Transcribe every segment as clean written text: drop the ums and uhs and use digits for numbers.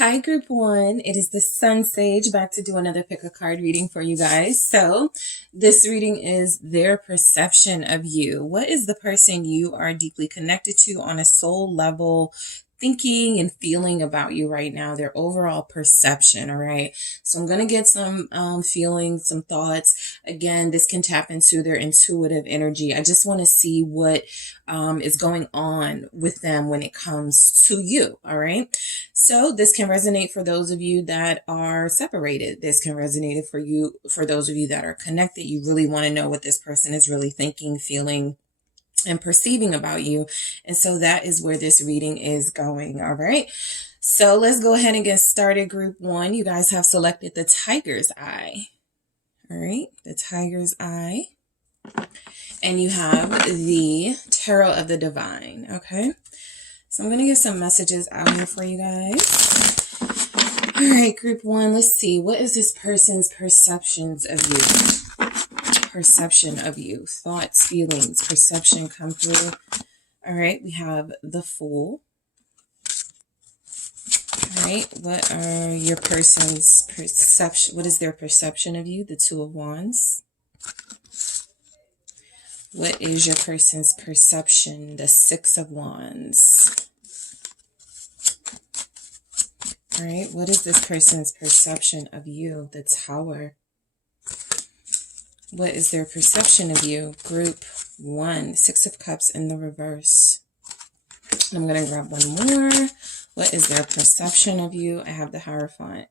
Hi, Group 1. It is the SunSage back to do another pick a card reading for you guys. So this reading is their perception of you. What is the person you are deeply connected to on a soul level, thinking and feeling about you right now, their overall perception? All right. So I'm going to get some feelings, some thoughts. Again, this can tap into their intuitive energy. I just want to see what is going on with them when it comes to you. All right. So this can resonate for those of you that are separated. This can resonate for those of you that are connected. You really want to know what this person is really thinking, feeling, and perceiving about you. And so that is where this reading is going. All right. So let's go ahead and get started. Group 1, you guys have selected the Tiger's Eye. All right. The Tiger's Eye. And you have the Tarot of the Divine. Okay. So I'm going to get some messages out here for you guys. All right, Group 1, let's see. What is this person's perceptions of you? Perception of you. Thoughts, feelings, perception come through. All right, we have the Fool. All right, what are your person's perception? What is their perception of you? The Two of Wands. What is your person's perception? The Six of Wands. All right, what is this person's perception of you? The Tower. What is their perception of you? Group 1, Six of Cups in the reverse. I'm going to grab one more. What is their perception of you? I have the Hierophant.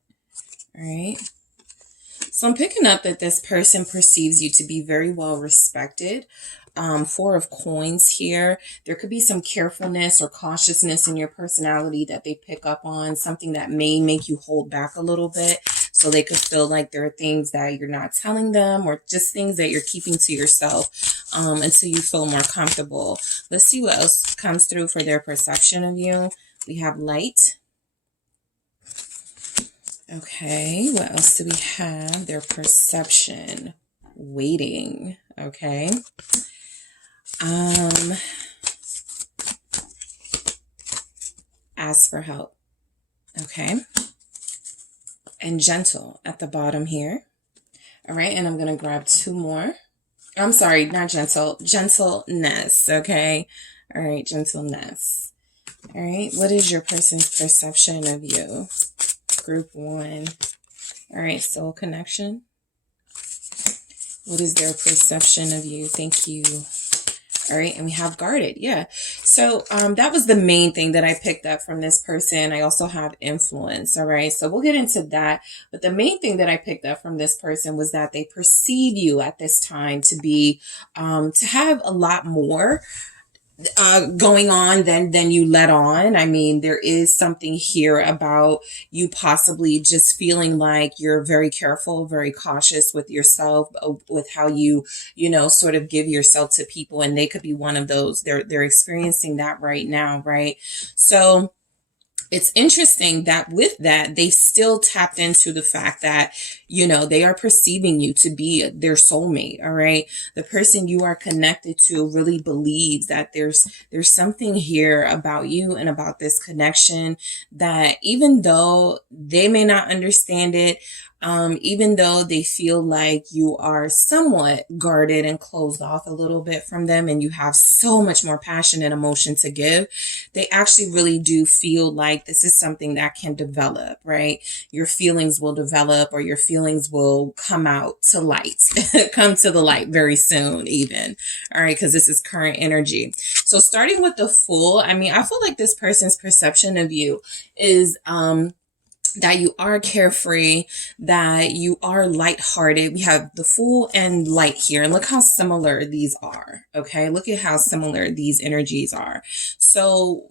All right. So I'm picking up that this person perceives you to be very well respected. Four of Coins here. There could be some carefulness or cautiousness in your personality that they pick up on, something that may make you hold back a little bit. So they could feel like there are things that you're not telling them or just things that you're keeping to yourself until you feel more comfortable. Let's see what else comes through for their perception of you. We have Light. Okay, what else do we have? Their perception. Waiting. Okay. Ask for help. Okay. And Gentle at the bottom here. All right, and I'm going to grab two more. I'm sorry, not gentle. Gentleness. Okay. All right, gentleness. All right, what is your person's perception of you? Group 1. All right, soul connection. What is their perception of you? Thank you. All right, and we have Guarded. Yeah. So that was the main thing that I picked up from this person. I also have Influence. All right, so we'll get into that. But the main thing that I picked up from this person was that they perceive you at this time to be, to have a lot more going on than you let on. I mean, there is something here about you possibly just feeling like you're very careful, very cautious with yourself, with how you sort of give yourself to people. And they could be one of those. They're experiencing that right now, right? So it's interesting that with that, they still tapped into the fact that, they are perceiving you to be their soulmate. All right. The person you are connected to really believes that there's something here about you and about this connection that even though they may not understand it, even though they feel like you are somewhat guarded and closed off a little bit from them and you have so much more passion and emotion to give, they actually really do feel like this is something that can develop, right? Your feelings will develop, or your feelings will come out to light, come to the light very soon even. All right, because this is current energy. So starting with the Fool, I mean, I feel like this person's perception of you is, that you are carefree, that you are lighthearted. We have the Fool and Light here. And look how similar these are. Okay. Look at how similar these energies are. So,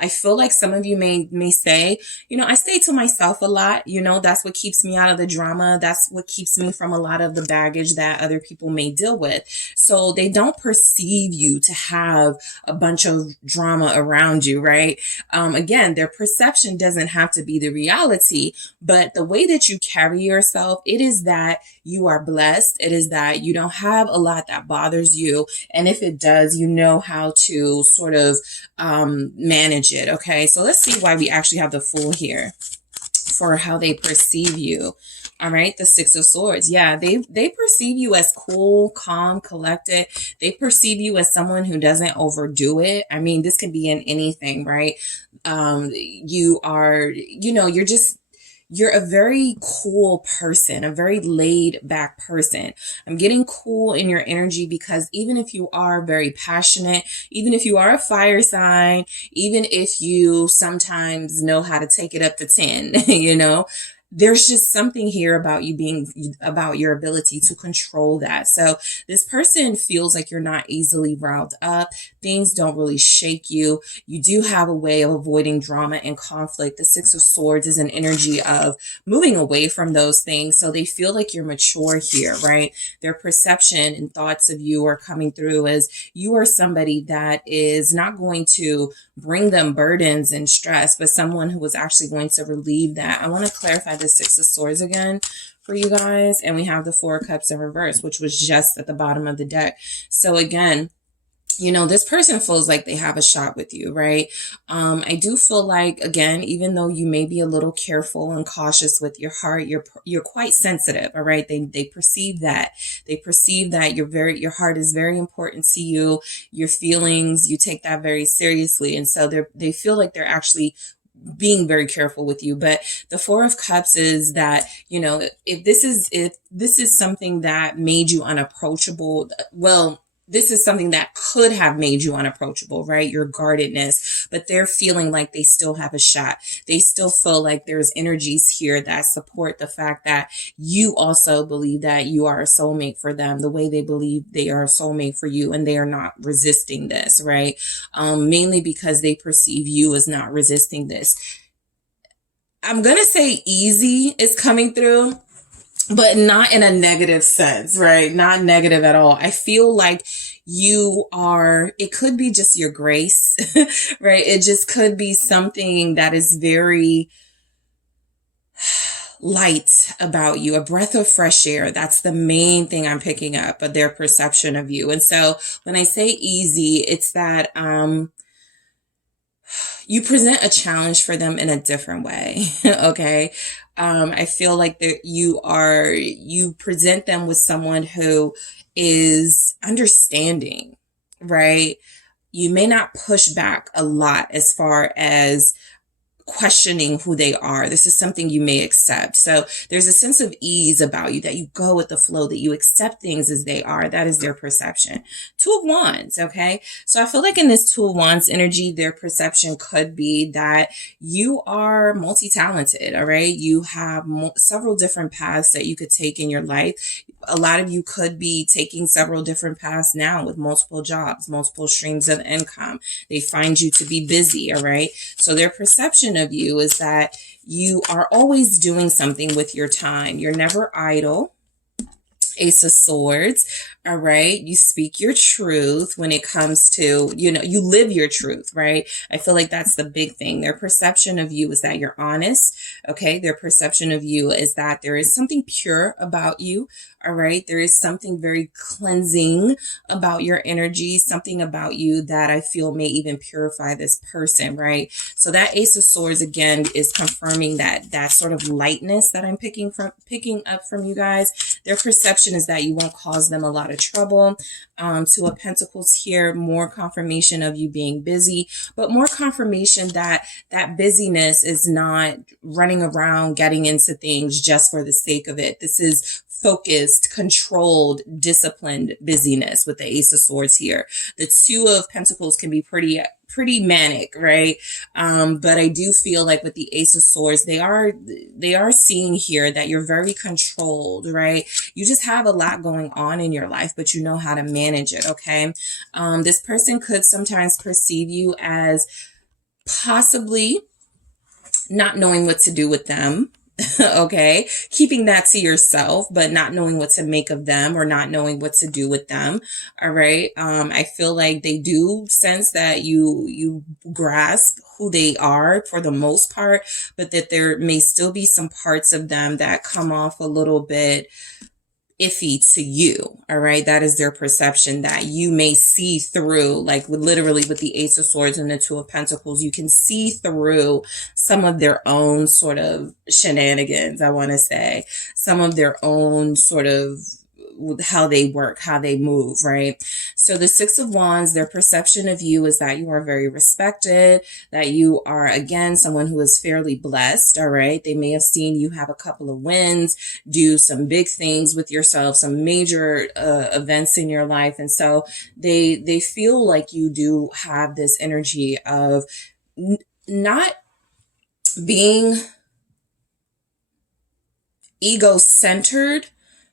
I feel like some of you may say, I stay to myself a lot. That's what keeps me out of the drama. That's what keeps me from a lot of the baggage that other people may deal with. So they don't perceive you to have a bunch of drama around you, right? Again, their perception doesn't have to be the reality. But the way that you carry yourself, it is that you are blessed. It is that you don't have a lot that bothers you. And if it does, you know how to sort of manage it. Okay, so let's see why we actually have the Fool here. for how they perceive you. All right, the Six of Swords. Yeah, they perceive you as cool, calm, collected. They perceive you as someone who doesn't overdo it. I mean, this can be in anything, right? You are, you're a very cool person, a very laid back person. I'm getting cool in your energy because even if you are very passionate, even if you are a fire sign, even if you sometimes know how to take it up to 10, there's just something here about you about your ability to control that. So this person feels like you're not easily riled up. Things don't really shake you. You do have a way of avoiding drama and conflict. The Six of Swords is an energy of moving away from those things. So they feel like you're mature here, right? Their perception and thoughts of you are coming through as you are somebody that is not going to bring them burdens and stress, but someone who is actually going to relieve that. I want to clarify the Six of Swords again for you guys. And we have the Four of Cups in reverse, which was just at the bottom of the deck. So again, this person feels like they have a shot with you, right? I do feel like, again, even though you may be a little careful and cautious with your heart, you're quite sensitive, all right? They perceive that. They perceive that your heart is very important to you. Your feelings, you take that very seriously. And so they feel like they're actually being very careful with you. But the Four of Cups is that, if this is something that made you unapproachable, well, this is something that could have made you unapproachable, right? Your guardedness, but they're feeling like they still have a shot. They still feel like there's energies here that support the fact that you also believe that you are a soulmate for them, the way they believe they are a soulmate for you, and they are not resisting this, right? Mainly because they perceive you as not resisting this. I'm going to say easy is coming through, but not in a negative sense, right? Not negative at all. I feel like it could be just your grace, right? It just could be something that is very light about you, a breath of fresh air. That's the main thing I'm picking up, but their perception of you. And so when I say easy, it's that, you present a challenge for them in a different way. Okay. I feel like that you present them with someone who is understanding, right? You may not push back a lot as far as questioning who they are. This is something you may accept. So there's a sense of ease about you, that you go with the flow, that you accept things as they are. That is their perception. Two of Wands. Okay. So I feel like in this Two of Wands energy, their perception could be that you are multi-talented. All right. You have several different paths that you could take in your life. A lot of you could be taking several different paths now with multiple jobs, multiple streams of income. They find you to be busy. All right. So their perception of you is that you are always doing something with your time. You're never idle. Ace of Swords. All right. You speak your truth when it comes to, you live your truth, right? I feel like that's the big thing. Their perception of you is that you're honest. Okay. Their perception of you is that there is something pure about you. All right. There is something very cleansing about your energy, something about you that I feel may even purify this person, right? So that Ace of Swords, again, is confirming that sort of lightness that I'm picking up from you guys. Their perception is that you won't cause them a lot of trouble. Two of Pentacles here, more confirmation of you being busy, but more confirmation that busyness is not running around getting into things just for the sake of it. This is focused, controlled, disciplined busyness with the Ace of Swords here. The Two of Pentacles can be pretty manic, right? But I do feel like with the Ace of Swords, they are seeing here that you're very controlled, right? You just have a lot going on in your life, but you know how to manage it. Okay. This person could sometimes perceive you as possibly not knowing what to do with them. Okay. Keeping that to yourself, but not knowing what to make of them or not knowing what to do with them. All right. I feel like they do sense that you grasp who they are for the most part, but that there may still be some parts of them that come off a little bit iffy to you. All right. That is their perception, that you may see through, like literally with the Ace of Swords and the Two of Pentacles, you can see through some of their own sort of shenanigans. I want to say some of their own sort of how they work, how they move, right? So the Six of Wands, their perception of you is that you are very respected, that you are, again, someone who is fairly blessed, all right? They may have seen you have a couple of wins, do some big things with yourself, some major events in your life. And so they feel like you do have this energy of not being ego-centered.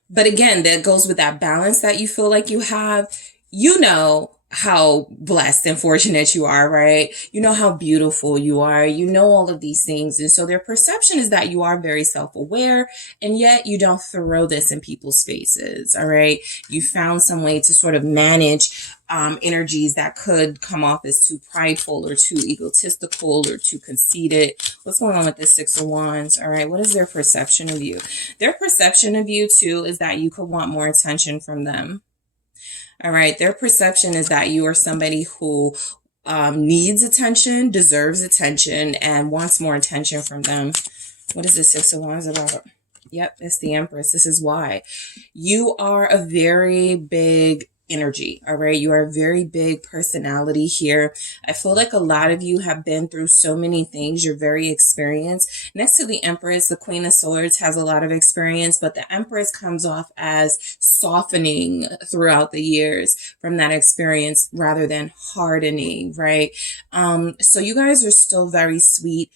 But again, that goes with that balance that you feel like you have. You know how blessed and fortunate you are, right? You know how beautiful you are. You know all of these things. And so their perception is that you are very self-aware, and yet you don't throw this in people's faces, all right? You found some way to sort of manage energies that could come off as too prideful or too egotistical or too conceited. What's going on with this Six of Wands? All right. What is their perception of you? Their perception of you too is that you could want more attention from them. All right. Their perception is that you are somebody who needs attention, deserves attention, and wants more attention from them. What is the Six of Wands about? Yep. It's the Empress. This is why. You are a very big energy. All right. You are a very big personality here. I feel like a lot of you have been through so many things. You're very experienced. Next to the Empress, the Queen of Swords has a lot of experience, but the Empress comes off as softening throughout the years from that experience rather than hardening, right? So you guys are still very sweet.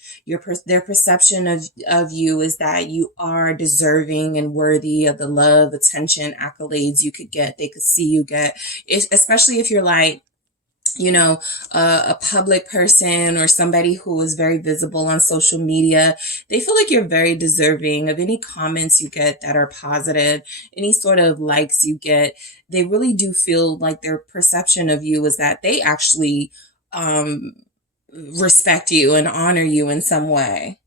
Their perception of you is that you are deserving and worthy of the love, attention, accolades you could get. They could see you get, especially if you're like, you know, a public person or somebody who is very visible on social media. They feel like you're very deserving of any comments you get that are positive, any sort of likes you get. They really do feel like their perception of you is that they actually respect you and honor you in some way.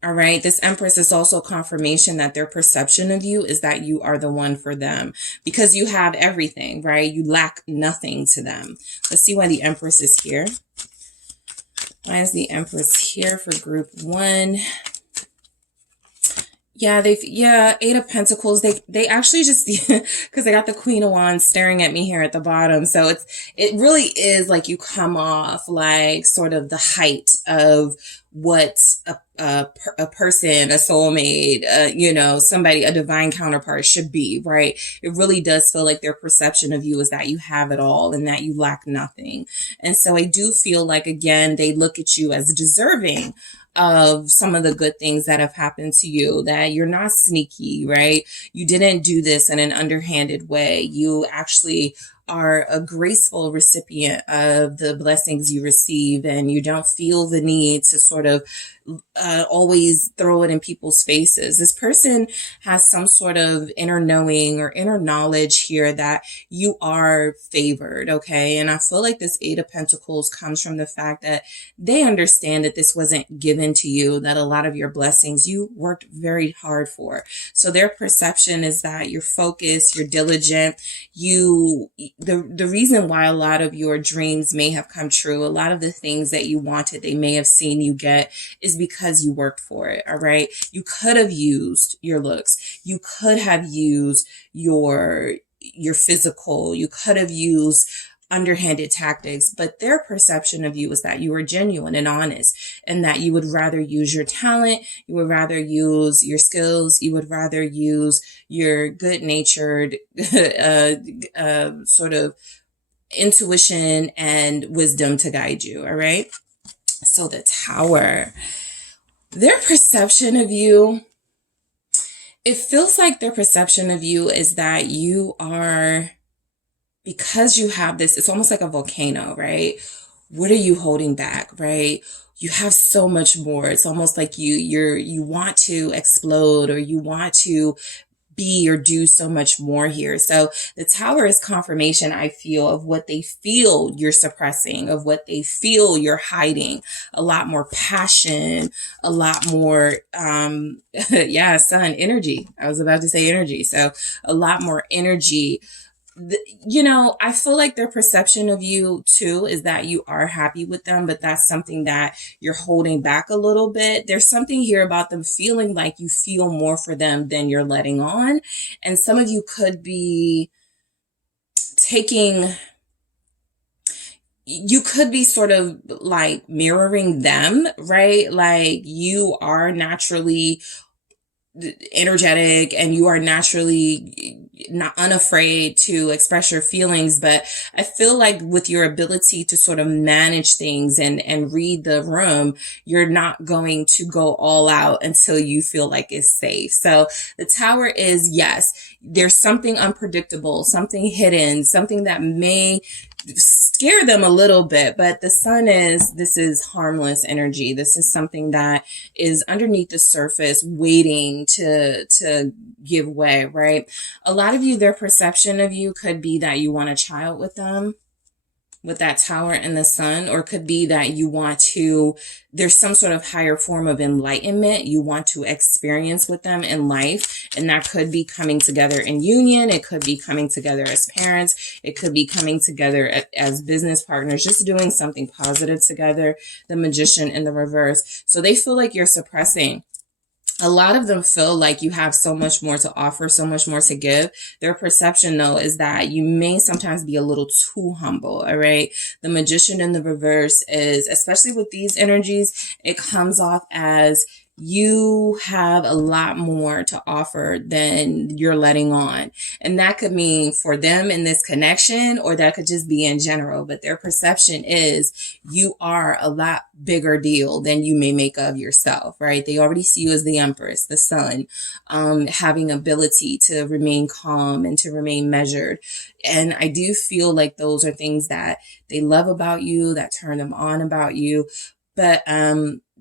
All right. This Empress is also confirmation that their perception of you is that you are the one for them because you have everything, right? You lack nothing to them. Let's see why the Empress is here. Why is the Empress here for group one? Yeah, Eight of Pentacles. They actually just, because I got the Queen of Wands staring at me here at the bottom. So it really is like you come off like sort of the height of what a person, a soulmate, you know, somebody, a divine counterpart should be, right? It really does feel like their perception of you is that you have it all and that you lack nothing. And so I do feel like, again, they look at you as deserving of some of the good things that have happened to you, that you're not sneaky, right? You didn't do this in an underhanded way. You actually are a graceful recipient of the blessings you receive, and you don't feel the need to sort of always throw it in people's faces. This person has some sort of inner knowing or inner knowledge here that you are favored, okay? And I feel like this Eight of Pentacles comes from the fact that they understand that this wasn't given to you, that a lot of your blessings you worked very hard for. So their perception is that you're focused, you're diligent, the reason why a lot of your dreams may have come true, a lot of the things that you wanted, they may have seen you get, is because you worked for it. All right. You could have used your looks. You could have used your physical. You could have used underhanded tactics, but their perception of you is that you are genuine and honest, and that you would rather use your talent, you would rather use your skills, you would rather use your good-natured sort of intuition and wisdom to guide you. All right. So the Tower, their perception of you, it feels like their perception of you is that you are, because you have this, it's almost like a volcano, right? What are you holding back, right? You have so much more. It's almost like you want to explode, or you want to be or do so much more here. So the Tower is confirmation, I feel, of what they feel you're suppressing, of what they feel you're hiding. A lot more passion, a lot more, yeah, Sun energy. I was about to say energy. So a lot more energy. You know, I feel like their perception of you too is that you are happy with them, but that's something that you're holding back a little bit. There's something here about them feeling like you feel more for them than you're letting on. And some of you could be you could be sort of like mirroring them, right? Like you are naturally energetic and you are naturally not unafraid to express your feelings, but I feel like with your ability to sort of manage things and read the room, you're not going to go all out until you feel like it's safe. So the Tower is, yes, there's something unpredictable, something hidden, something that may scare them a little bit, but the Sun this is harmless energy. This is something that is underneath the surface waiting to give way, right? A lot of you, their perception of you could be that you want a child with them, with that Tower and the Sun, or it could be that you want to, there's some sort of higher form of enlightenment you want to experience with them in life. And that could be coming together in union. It could be coming together as parents. It could be coming together as business partners, just doing something positive together. The Magician in the reverse. So they feel like you're suppressing. A lot of them feel like you have so much more to offer, so much more to give. Their perception, though, is that you may sometimes be a little too humble, all right? The Magician in the reverse is, especially with these energies, it comes off as you have a lot more to offer than you're letting on. And that could mean for them in this connection, or that could just be in general. But their perception is you are a lot bigger deal than you may make of yourself, right? They already see you as the Empress, the Sun, having ability to remain calm and to remain measured. And I do feel like those are things that they love about you, that turn them on about you. But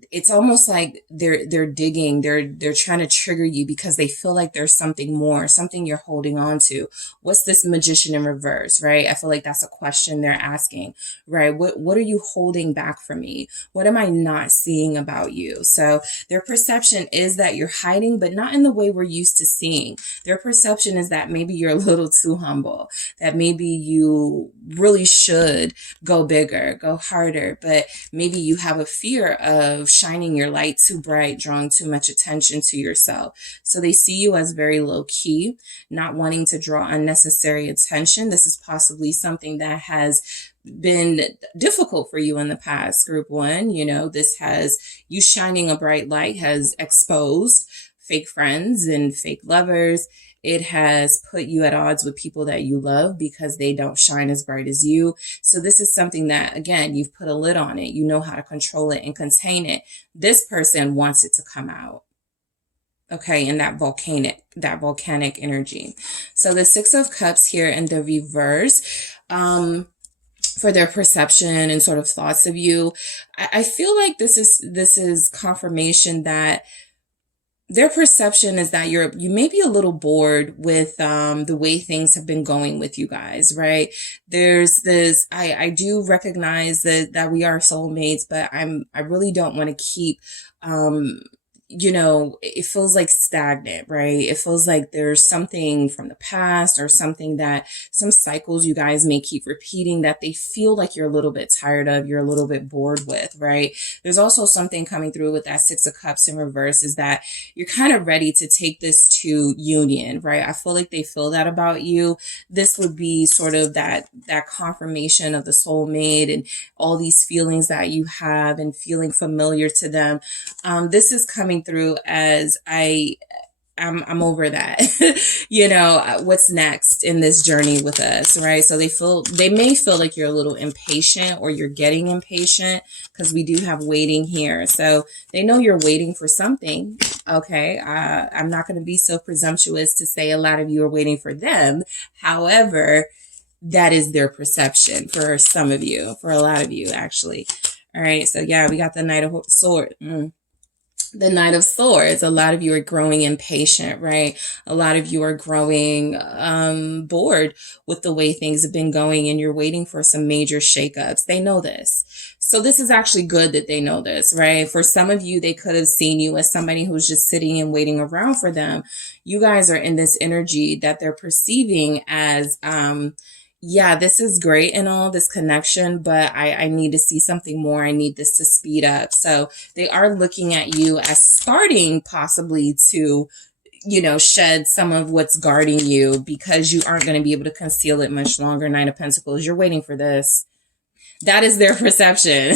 it's almost like they're digging, they're trying to trigger you because they feel like there's something more, something you're holding on to. What's this Magician in reverse, right? I feel like that's a question they're asking, right? What are you holding back from me? What am I not seeing about you? So their perception is that you're hiding, but not in the way we're used to seeing. Their perception is that maybe you're a little too humble, that maybe you really should go bigger, go harder, but maybe you have a fear of shining your light too bright, drawing too much attention to yourself. So they see you as very low key, not wanting to draw unnecessary attention. This is possibly something that has been difficult for you in the past, group one. You know, this has, you shining a bright light has exposed fake friends and fake lovers. It has put you at odds with people that you love because they don't shine as bright as you. So this is something that, again, you've put a lid on it. You know how to control it and contain it. This person wants it to come out. Okay, in that volcanic energy. So the Six of Cups here in the reverse, for their perception and sort of thoughts of you, I feel like this is confirmation that their perception is that you may be a little bored with the way things have been going with you guys, right? There's this, I do recognize that we are soulmates, but I really don't want to keep you know, it feels like stagnant, right? It feels like there's something from the past or something that some cycles you guys may keep repeating that they feel like you're a little bit tired of, you're a little bit bored with, right? There's also something coming through with that Six of Cups in reverse is that you're kind of ready to take this to union, right? I feel like they feel that about you. This would be sort of that confirmation of the soulmate and all these feelings that you have and feeling familiar to them. This is coming through as I'm over that. You know, what's next in this journey with us, right? So they may feel like you're a little impatient or you're getting impatient because we do have waiting here. So they know you're waiting for something. Okay. I'm not going to be so presumptuous to say a lot of you are waiting for them. However, that is their perception for some of you, for a lot of you actually. All right. So yeah, we got the Knight of Swords. the Knight of Swords. A lot of you are growing impatient, right? A lot of you are growing bored with the way things have been going, and you're waiting for some major shakeups. They know this. So this is actually good that they know this, right? For some of you, they could have seen you as somebody who's just sitting and waiting around for them. You guys are in this energy that they're perceiving as, yeah, this is great and all, this connection, but I need to see something more. I need this to speed up. So they are looking at you as starting possibly to, you know, shed some of what's guarding you, because you aren't going to be able to conceal it much longer. Nine of Pentacles, you're waiting for this. That is their perception,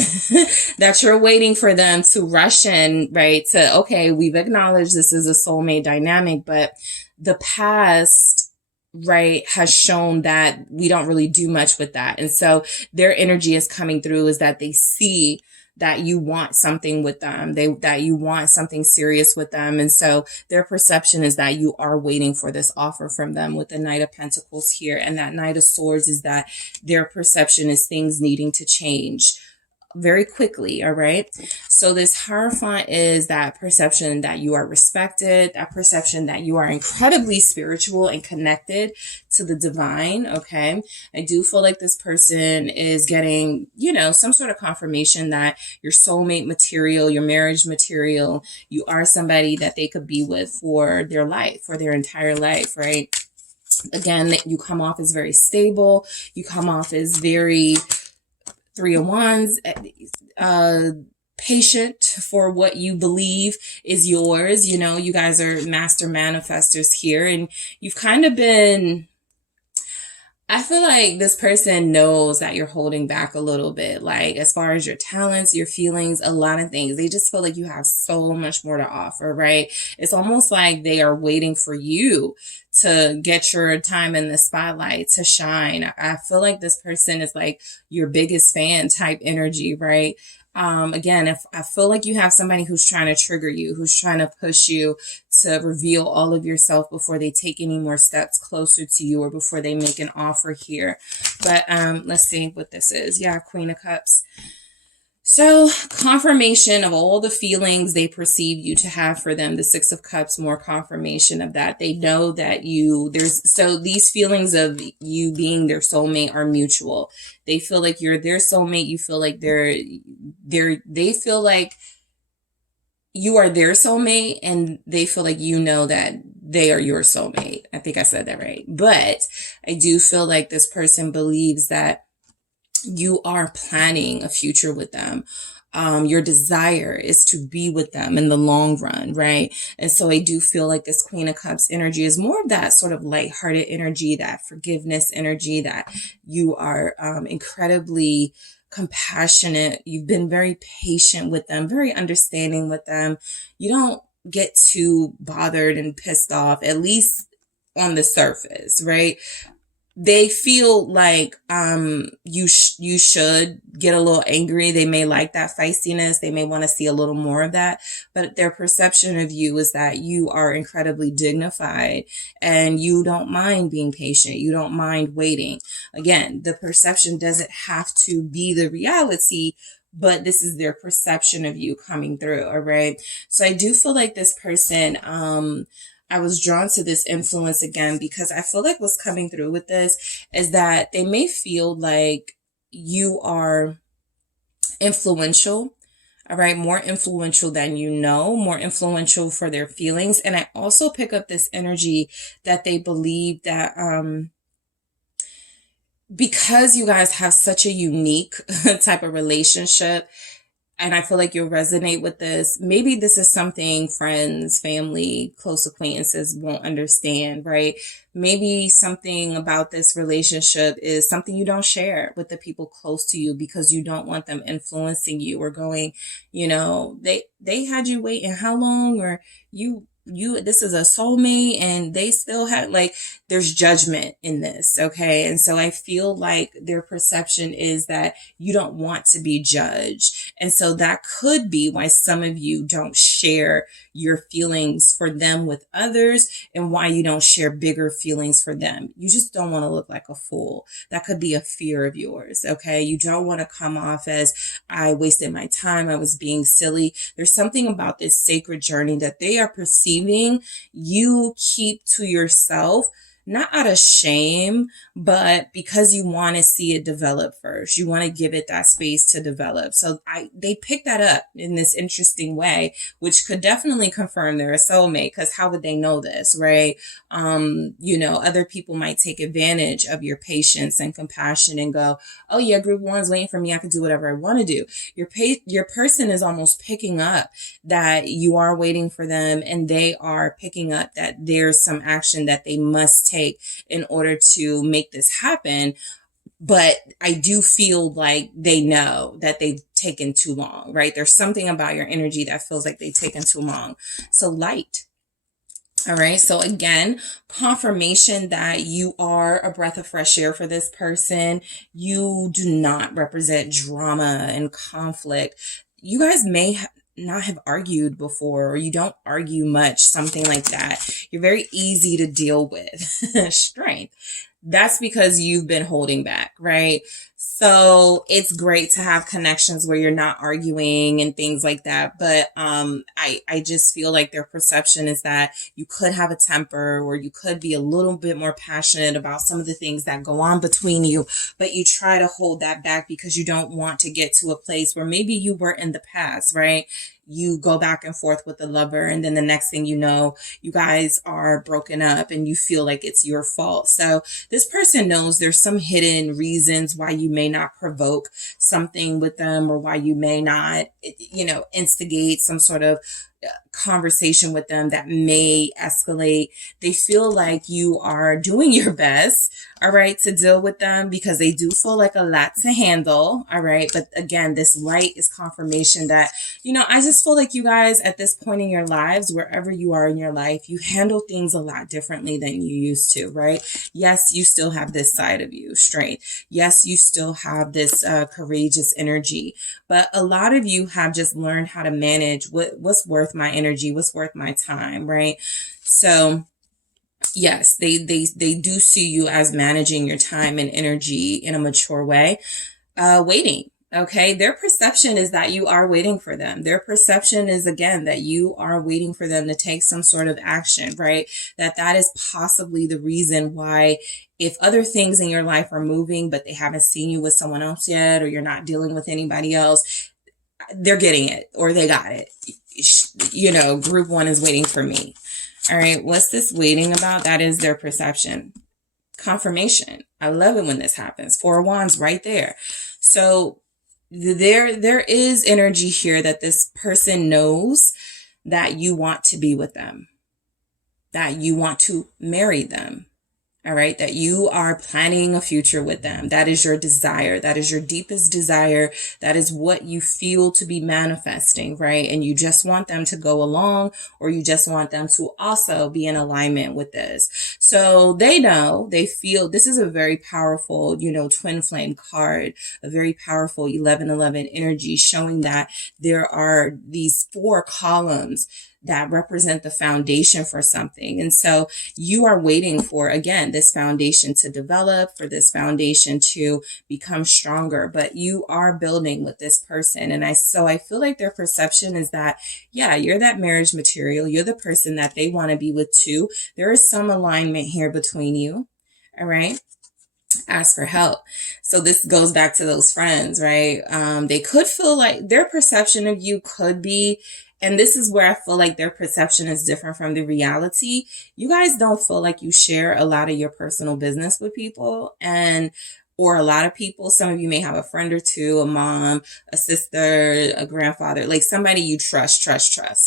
that you're waiting for them to rush in, right? To, okay, we've acknowledged this is a soulmate dynamic, but the past, right, has shown that we don't really do much with that. And so their energy is coming through, is that they see that you want something with them, that you want something serious with them. And so their perception is that you are waiting for this offer from them with the Knight of Pentacles here. And that Knight of Swords is that their perception is things needing to change very quickly. All right. So this Hierophant is that perception that you are respected, that perception that you are incredibly spiritual and connected to the divine. Okay. I do feel like this person is getting, you know, some sort of confirmation that your soulmate material, your marriage material, you are somebody that they could be with for their life, for their entire life. Right. Again, you come off as very stable. You come off as very Three of Wands, patient for what you believe is yours. You know, you guys are master manifestors here, and you've kind of been, I feel like this person knows that you're holding back a little bit, like as far as your talents, your feelings, a lot of things. They just feel like you have so much more to offer, right? It's almost like they are waiting for you to get your time in the spotlight, to shine. I feel like this person is like your biggest fan type energy, right? Again, if I feel like you have somebody who's trying to trigger you, who's trying to push you to reveal all of yourself before they take any more steps closer to you, or before they make an offer here. But let's see what this is. Yeah, Queen of Cups. So confirmation of all the feelings they perceive you to have for them. The Six of Cups, more confirmation of that. They know that so these feelings of you being their soulmate are mutual. They feel like you're their soulmate. You feel like they feel like you are their soulmate, and they feel like you know that they are your soulmate. I think I said that right. But I do feel like this person believes that you are planning a future with them. Your desire is to be with them in the long run, right? And so I do feel like this Queen of Cups energy is more of that sort of lighthearted energy, that forgiveness energy, that you are incredibly compassionate. You've been very patient with them, very understanding with them. You don't get too bothered and pissed off, at least on the surface, right? They feel like you should get a little angry. They may like that feistiness. They may want to see a little more of that. But their perception of you is that you are incredibly dignified, and you don't mind being patient. You don't mind waiting. Again, the perception doesn't have to be the reality, but this is their perception of you coming through. All right. So I do feel like this person, I was drawn to this influence again, because I feel like what's coming through with this is that they may feel like you are influential, all right, more influential than you know, more influential for their feelings. And I also pick up this energy that they believe that because you guys have such a unique type of relationship, and I feel like you'll resonate with this. Maybe this is something friends, family, close acquaintances won't understand, right? Maybe something about this relationship is something you don't share with the people close to you, because you don't want them influencing you or going, you know, they had you waiting how long, or this is a soulmate and they still had, like, there's judgment in this. Okay. And so I feel like their perception is that you don't want to be judged. And so that could be why some of you don't share share your feelings for them with others and why you don't share bigger feelings for them. You just don't want to look like a fool. That could be a fear of yours, okay? You don't want to come off as, I wasted my time, I was being silly. There's something about this sacred journey that they are perceiving you keep to yourself, not out of shame, but because you want to see it develop first. You want to give it that space to develop. So they pick that up in this interesting way, which could definitely confirm they're a soulmate, because how would they know this, right? Other people might take advantage of your patience and compassion and go, oh yeah, group one's waiting for me, I can do whatever I want to do. Your person is almost picking up that you are waiting for them, and they are picking up that there's some action that they must take in order to make this happen. But I do feel like they know that they've taken too long, right? There's something about your energy that feels like they've taken too long. So light. All right. So again, confirmation that you are a breath of fresh air for this person. You do not represent drama and conflict. You guys may not have argued before, or you don't argue much, something like that. You're very easy to deal with. Strength. That's because you've been holding back, right? So it's great to have connections where you're not arguing and things like that. But I just feel like their perception is that you could have a temper, or you could be a little bit more passionate about some of the things that go on between you, but you try to hold that back because you don't want to get to a place where maybe you were in the past, right? You go back and forth with the lover, and then the next thing you know, you guys are broken up and you feel like it's your fault. So this person knows there's some hidden reasons why you may not provoke something with them, or why you may not, instigate some sort of conversation with them that may escalate. They feel like you are doing your best, all right, to deal with them, because they do feel like a lot to handle, all right? But again, this light is confirmation that, I just feel like you guys at this point in your lives, wherever you are in your life, you handle things a lot differently than you used to, right? Yes, you still have this side of you, strength. Yes, you still have this courageous energy, but a lot of you have just learned how to manage what's worth my energy, what's worth my time, right? So yes, they do see you as managing your time and energy in a mature way. Waiting. Okay. Their perception is that you are waiting for them. Their perception is, again, that you are waiting for them to take some sort of action, right? That is possibly the reason why, if other things in your life are moving, but they haven't seen you with someone else yet, or you're not dealing with anybody else, they're getting it, or they got it. Group one is waiting for me. All right. What's this waiting about? That is their perception. Confirmation. I love it when this happens. Four of Wands right there. So there is energy here that this person knows that you want to be with them, that you want to marry them. All right. That you are planning a future with them. That is your desire. That is your deepest desire. That is what you feel to be manifesting, right? And you just want them to go along, or you just want them to also be in alignment with this. So they know, they feel this is a very powerful, twin flame card, a very powerful 1111 energy, showing that there are these four columns that represent the foundation for something. And so you are waiting for, again, this foundation to develop, for this foundation to become stronger, but you are building with this person. And I feel like their perception is that, yeah, you're that marriage material. You're the person that they want to be with too. There is some alignment here between you. All right. Ask for help. So this goes back to those friends, right? They could feel like their perception of you could be, and this is where I feel like their perception is different from the reality. You guys don't feel like you share a lot of your personal business with people, or a lot of people. Some of you may have a friend or two, a mom, a sister, a grandfather, like somebody you trust,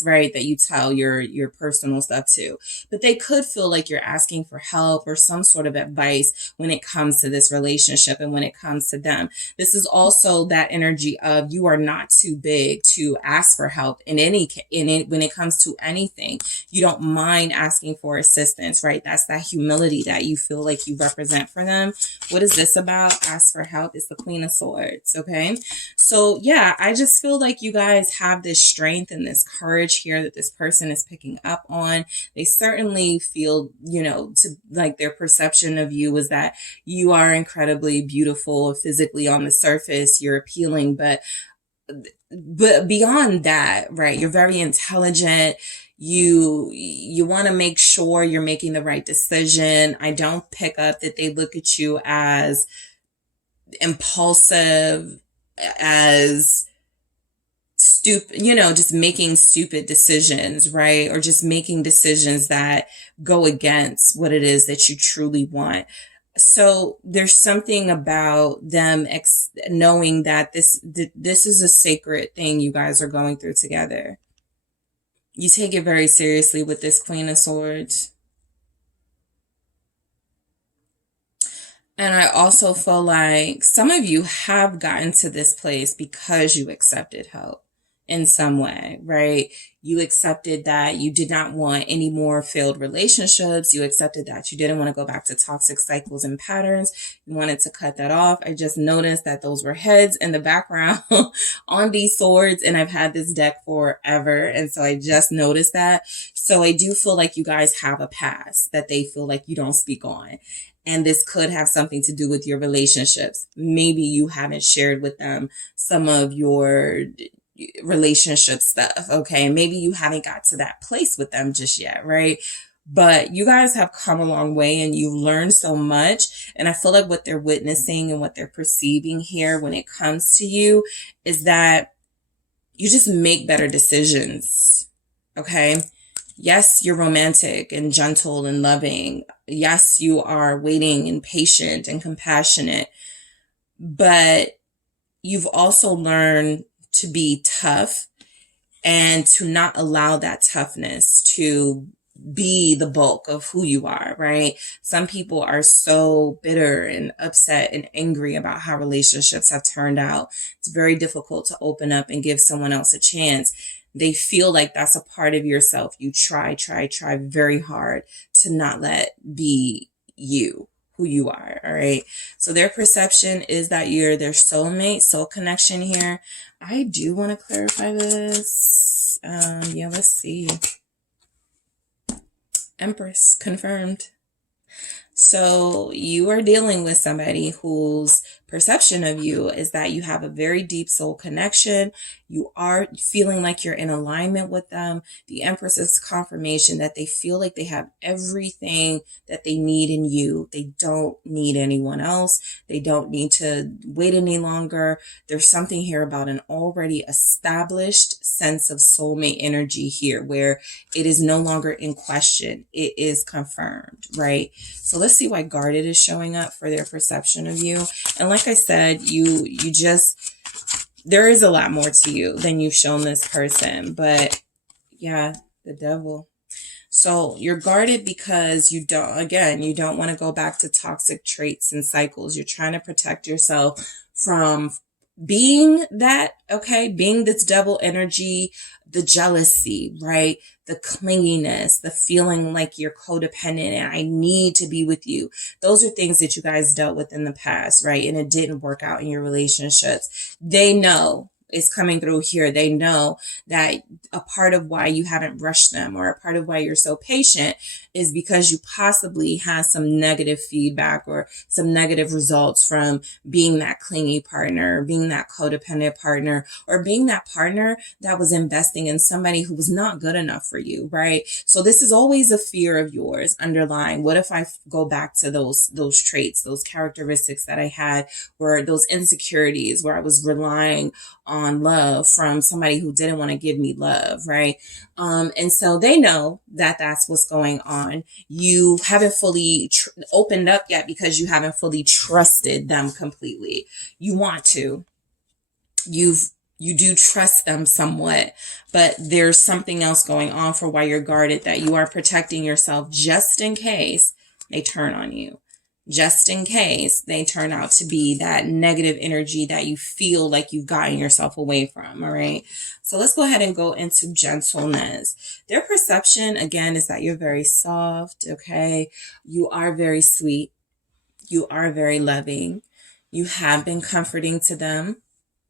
right? That you tell your personal stuff to. But they could feel like you're asking for help or some sort of advice when it comes to this relationship and when it comes to them. This is also that energy of you are not too big to ask for help when it comes to anything. You don't mind asking for assistance, right? That's that humility that you feel like you represent for them. What is this about? out, ask for help. It's the Queen of Swords, okay? So yeah, I just feel like you guys have this strength and this courage here that this person is picking up on. They certainly feel, you know, to like their perception of you is that you are incredibly beautiful physically on the surface. You're appealing, but beyond that, right? You're very intelligent. You want to make sure you're making the right decision. I don't pick up that they look at you as impulsive, as stupid, you know, just making stupid decisions, right? Or just making decisions that go against what it is that you truly want. So there's something about them knowing that this is a sacred thing you guys are going through together. You take it very seriously with this Queen of Swords. And I also feel like some of you have gotten to this place because you accepted help in some way, right? You accepted that you did not want any more failed relationships. You accepted that you didn't want to go back to toxic cycles and patterns. You wanted to cut that off. I just noticed that those were heads in the background on these swords, and I've had this deck forever. And so I just noticed that. So I do feel like you guys have a past that they feel like you don't speak on. And this could have something to do with your relationships. Maybe you haven't shared with them some of your relationship stuff, okay? Maybe you haven't got to that place with them just yet, right? But you guys have come a long way and you've learned so much. And I feel like what they're witnessing and what they're perceiving here when it comes to you is that you just make better decisions, okay? Yes, you're romantic and gentle and loving. Yes, you are waiting and patient and compassionate. But you've also learned to be tough and to not allow that toughness to be the bulk of who you are, right? Some people are so bitter and upset and angry about how relationships have turned out. It's very difficult to open up and give someone else a chance. They feel like that's a part of yourself. You try very hard to not let be you, who you are, all right? So their perception is that you're their soulmate, soul connection here. I do want to clarify this. Yeah, let's see. Empress, confirmed. So you are dealing with somebody whose perception of you is that you have a very deep soul connection. You are feeling like you're in alignment with them. The Empress is confirmation that they feel like they have everything that they need in you. They don't need anyone else. They don't need to wait any longer. There's something here about an already established sense of soulmate energy here where it is no longer in question. It is confirmed, right? So let's see why guarded is showing up for their perception of you. And like I said, you just, there is a lot more to you than you've shown this person. But yeah, the Devil. So you're guarded because you don't want to go back to toxic traits and cycles. You're trying to protect yourself from being that, okay, being this devil energy, the jealousy, right? The clinginess, the feeling like you're codependent and I need to be with you. Those are things that you guys dealt with in the past, right? And it didn't work out in your relationships. They know it's coming through here. They know that a part of why you haven't rushed them or a part of why you're so patient is because you possibly had some negative feedback or some negative results from being that clingy partner, being that codependent partner, or being that partner that was investing in somebody who was not good enough for you, right? So this is always a fear of yours underlying. What if I go back to those traits, those characteristics that I had, or those insecurities where I was relying on love from somebody who didn't want to give me love, right? And so they know that that's what's going on. You haven't fully opened up yet because you haven't fully trusted them completely. You want to. You do trust them somewhat, but there's something else going on for why you're guarded, that you are protecting yourself just in case they turn on you. Just in case they turn out to be that negative energy that you feel like you've gotten yourself away from, all right? So let's go ahead and go into gentleness. Their perception, again, is that you're very soft, okay? You are very sweet. You are very loving. You have been comforting to them.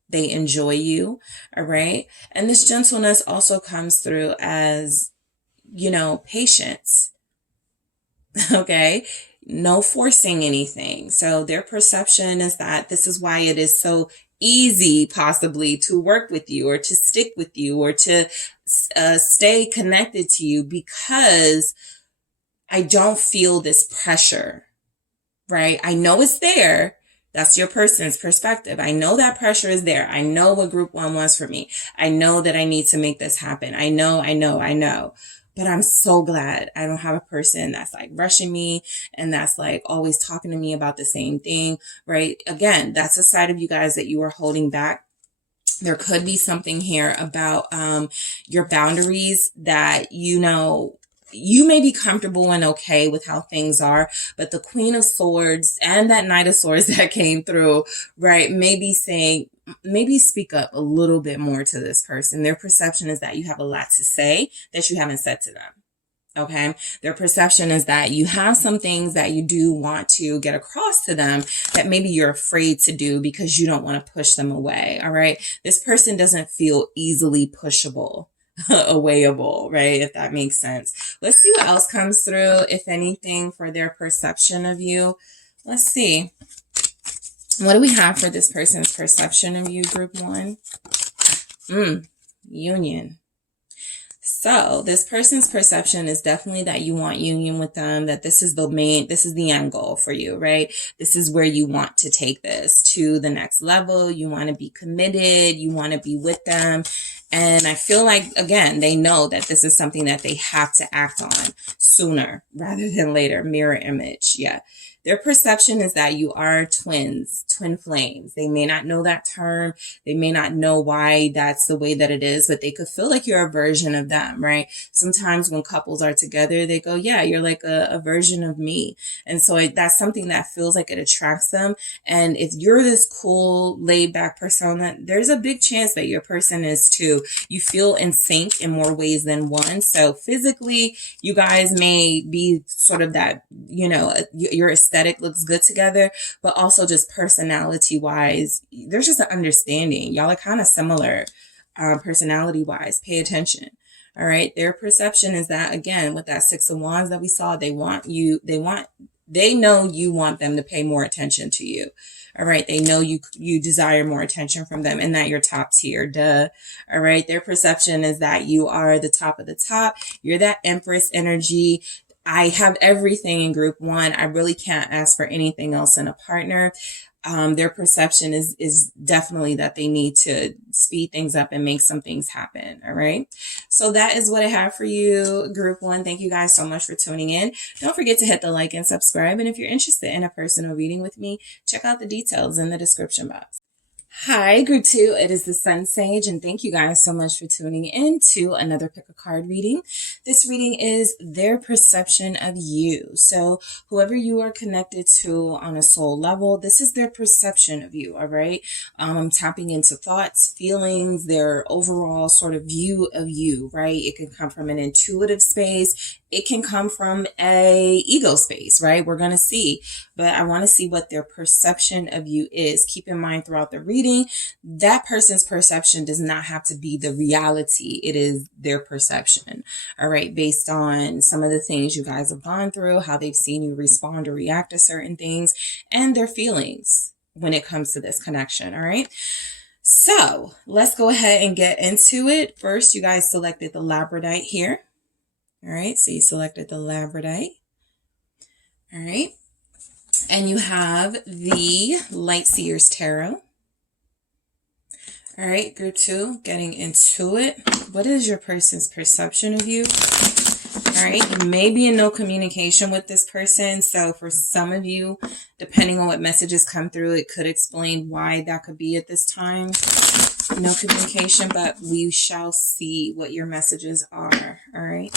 They enjoy you, all right? And this gentleness also comes through as, you know, patience, okay? No forcing anything. So their perception is that this is why it is so easy possibly to work with you or to stick with you or to stay connected to you, because I don't feel this pressure, right? I know it's there. That's your person's perspective. I know that pressure is there. I know what group 1 wants for me. I know that I need to make this happen. I know. But I'm so glad I don't have a person that's like rushing me and that's like always talking to me about the same thing, right? Again, that's a side of you guys that you are holding back. There could be something here about your boundaries that, you know, you may be comfortable and okay with how things are, but the Queen of Swords and that Knight of Swords that came through, right, maybe saying, maybe speak up a little bit more to this person. Their perception is that you have a lot to say that you haven't said to them. Okay. Their perception is that you have some things that you do want to get across to them that maybe you're afraid to do because you don't want to push them away. All right. This person doesn't feel easily pushable, awayable, right? If that makes sense. Let's see what else comes through, if anything, for their perception of you. Let's see. What do we have for this person's perception of you, group 1? Union. So this person's perception is definitely that you want union with them, that this is the end goal for you, right? This is where you want to take this to the next level. You want to be committed. You want to be with them. And I feel like, again, they know that this is something that they have to act on sooner rather than later. Mirror image. Yeah. Their perception is that you are twins, twin flames. They may not know that term. They may not know why that's the way that it is, but they could feel like you're a version of them, right? Sometimes when couples are together, they go, yeah, you're like a version of me. And so that's something that feels like it attracts them. And if you're this cool, laid back persona, there's a big chance that your person is too. You feel in sync in more ways than one. So physically, you guys may be sort of that, you know, your aesthetic looks good together, but also just personality wise, there's just an understanding. Y'all are kind of similar personality wise. Pay attention. All right. Their perception is that, again, with that 6 of Wands that we saw, they know you want them to pay more attention to you. All right. They know you desire more attention from them and that you're top tier. Duh. All right. Their perception is that you are the top of the top. You're that Empress energy. I have everything in group 1. I really can't ask for anything else in a partner. Their perception is definitely that they need to speed things up and make some things happen. All right. So that is what I have for you, group 1. Thank you guys so much for tuning in. Don't forget to hit the like and subscribe. And if you're interested in a personal reading with me, check out the details in the description box. Hi, group 2. It is the SunSage, and thank you guys so much for tuning in to another pick a card reading. This reading is their perception of you. So whoever you are connected to on a soul level, this is their perception of you. All right. I'm tapping into thoughts, feelings, their overall sort of view of you, right? It can come from an intuitive space. It can come from a ego space, right? We're going to see, but I want to see what their perception of you is. Keep in mind throughout the reading, that person's perception does not have to be the reality. It is their perception. All right. Based on some of the things you guys have gone through, how they've seen you respond or react to certain things, and their feelings when it comes to this connection. All right. So let's go ahead and get into it. First, you guys selected the Labradorite here. All right, so you selected the Labradorite. All right, and you have the Light Seers Tarot. All right, group 2, getting into it. What is your person's perception of you? All right, you may be in no communication with this person. So for some of you, depending on what messages come through, it could explain why that could be at this time. No communication, but we shall see what your messages are. All right.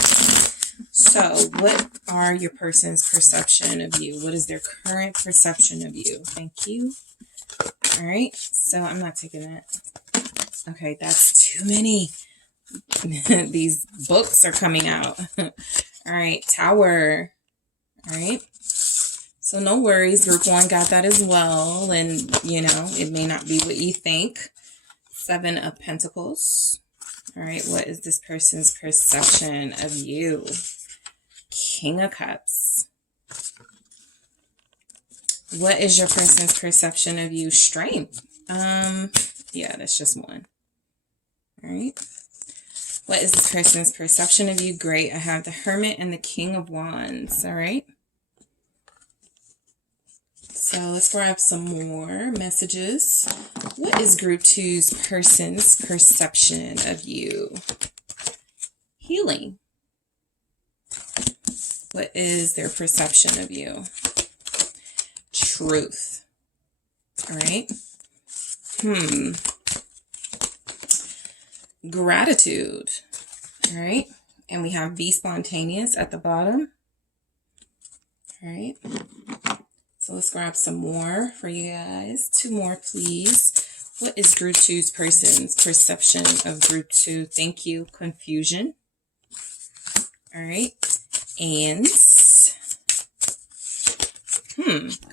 So what are your person's perception of you? What is their current perception of you? Thank you. All right. So I'm not taking that. Okay. That's too many. These books are coming out. All right. Tower. All right. So no worries, group 1 got that as well. And, you know, it may not be what you think. 7 of Pentacles. All right, what is this person's perception of you? King of Cups. What is your person's perception of you? Strength. Yeah, that's just 1. All right. What is this person's perception of you? Great. I have the Hermit and the King of Wands. All right. So let's grab some more messages. What is group 2's person's perception of you? Healing. What is their perception of you? Truth. All right. Gratitude. All right. And we have be spontaneous at the bottom. All right. So let's grab some more for you guys. 2 more, please. What is group 2's person's perception of group 2? Thank you. Confusion. All right. And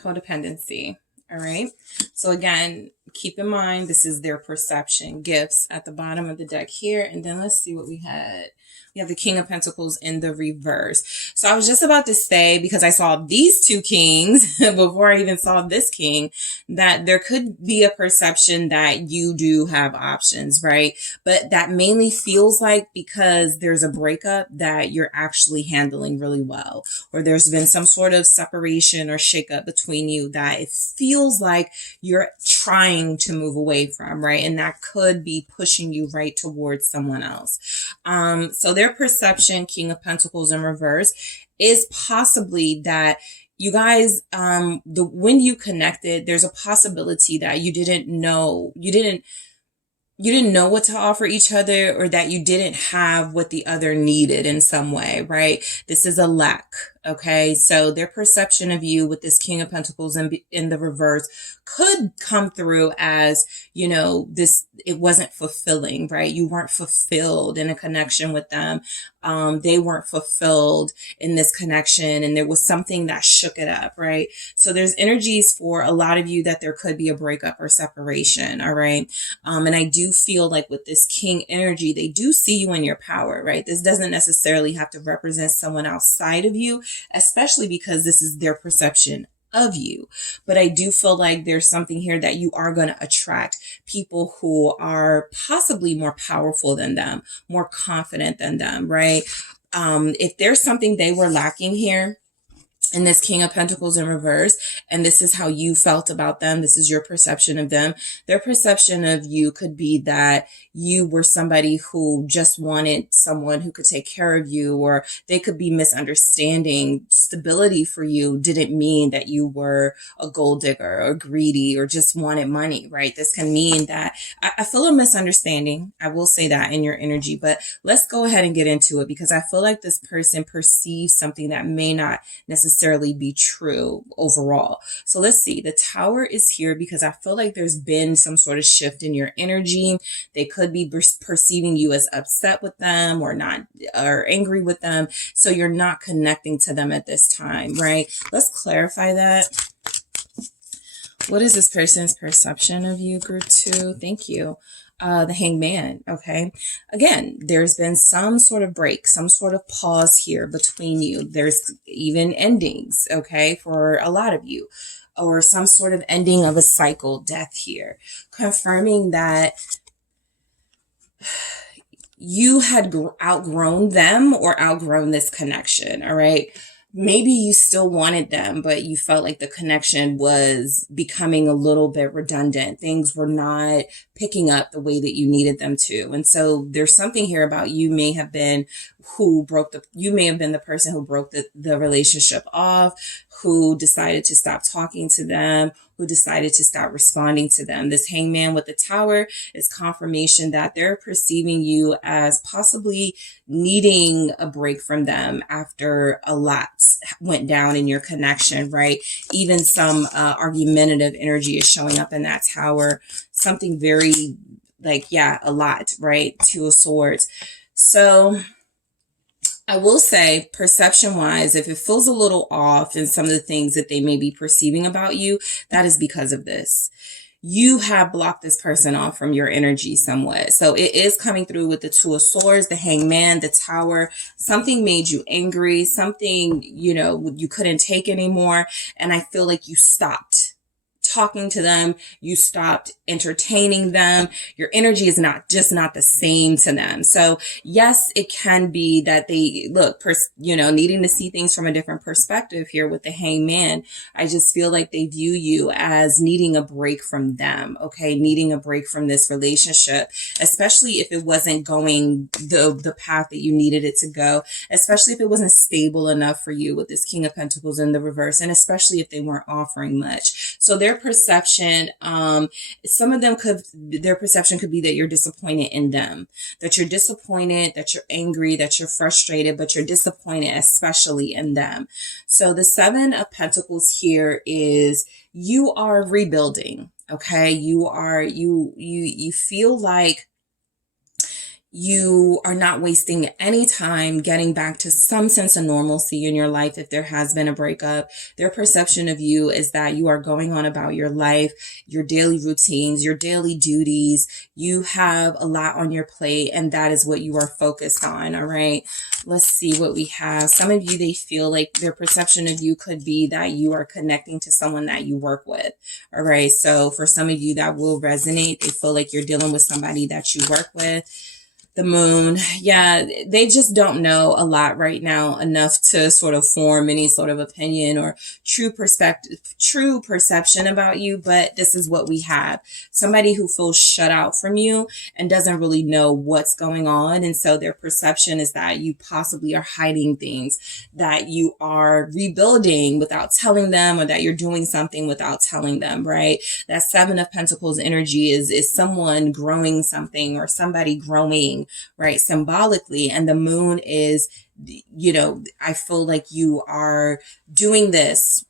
codependency. All right. So again, keep in mind, this is their perception. Gifts at the bottom of the deck here. And then let's see what we had. We have the King of Pentacles in the reverse. So I was just about to say, because I saw these 2 kings before I even saw this king, that there could be a perception that you do have options, right? But that mainly feels like because there's a breakup that you're actually handling really well, or there's been some sort of separation or shakeup between you that it feels like you're trying to move away from, right? And that could be pushing you right towards someone else. So their perception, King of Pentacles in reverse, is possibly that you guys, when you connected, there's a possibility that you didn't know what to offer each other, or that you didn't have what the other needed in some way, right? This is a lack. Okay. So their perception of you with this King of Pentacles in the reverse could come through as, you know, it wasn't fulfilling, right? You weren't fulfilled in a connection with them. They weren't fulfilled in this connection, and there was something that shook it up, right? So there's energies for a lot of you that there could be a breakup or separation. All right. And I do feel like with this King energy, they do see you in your power, right? This doesn't necessarily have to represent someone outside of you, especially because this is their perception of you. But I do feel like there's something here that you are going to attract people who are possibly more powerful than them, more confident than them, right? If there's something they were lacking here in this King of Pentacles in reverse, and this is how you felt about them, this is your perception of them, their perception of you could be that you were somebody who just wanted someone who could take care of you, or they could be misunderstanding stability for you didn't mean that you were a gold digger or greedy or just wanted money, right? This can mean that I feel a misunderstanding. I will say that in your energy, but let's go ahead and get into it, because I feel like this person perceives something that may not necessarily be true overall. So let's see. The Tower is here because I feel like there's been some sort of shift in your energy. They could be perceiving you as upset with them or not, or angry with them. So you're not connecting to them at this time, right? Let's clarify that. What is this person's perception of you, group 2? Thank you. The Hangman. Okay. Again, there's been some sort of break, some sort of pause here between you. There's even endings. Okay. For a lot of you, or some sort of ending of a cycle, death here, confirming that you had outgrown them or outgrown this connection. All right. Maybe you still wanted them, but you felt like the connection was becoming a little bit redundant. Things were not picking up the way that you needed them to. And so there's something here about you may have been the person who broke the relationship off, who decided to stop talking to them, who decided to stop responding to them. This Hangman with the Tower is confirmation that they're perceiving you as possibly needing a break from them after a lot went down in your connection, right? Even some argumentative energy is showing up in that Tower. Something very like, yeah, a lot, right? Two of Swords. So I will say, perception-wise, if it feels a little off in some of the things that they may be perceiving about you, that is because of this. You have blocked this person off from your energy somewhat. So it is coming through with the Two of Swords, the Hangman, the Tower. Something made you angry. Something, you couldn't take anymore. And I feel like you stopped talking to them. You stopped entertaining them. Your energy is not the same to them. So yes, it can be that they needing to see things from a different perspective here with the Hangman. I just feel like they view you as needing a break from them. Okay. Needing a break from this relationship, especially if it wasn't going the path that you needed it to go, especially if it wasn't stable enough for you with this King of Pentacles in the reverse, and especially if they weren't offering much. So their perception, their perception could be that you're disappointed in them, that you're disappointed, that you're angry, that you're frustrated, but you're disappointed, especially in them. So the Seven of Pentacles here is you are rebuilding. Okay. You feel like you are not wasting any time getting back to some sense of normalcy in your life. If there has been a breakup, their perception of you is that you are going on about your life, your daily routines, your daily duties. You have a lot on your plate, and that is what you are focused on. All right. Let's see what we have. Some of you, they feel like their perception of you could be that you are connecting to someone that you work with. All right. So for some of you, that will resonate. They feel like you're dealing with somebody that you work with. The Moon. Yeah, they just don't know a lot right now, enough to sort of form any sort of opinion or true perception about you. But this is what we have. Somebody who feels shut out from you and doesn't really know what's going on. And so their perception is that you possibly are hiding things, that you are rebuilding without telling them, or that you're doing something without telling them, right? That Seven of Pentacles energy is someone growing something, or somebody growing, right, symbolically. And the Moon is, I feel like you are doing this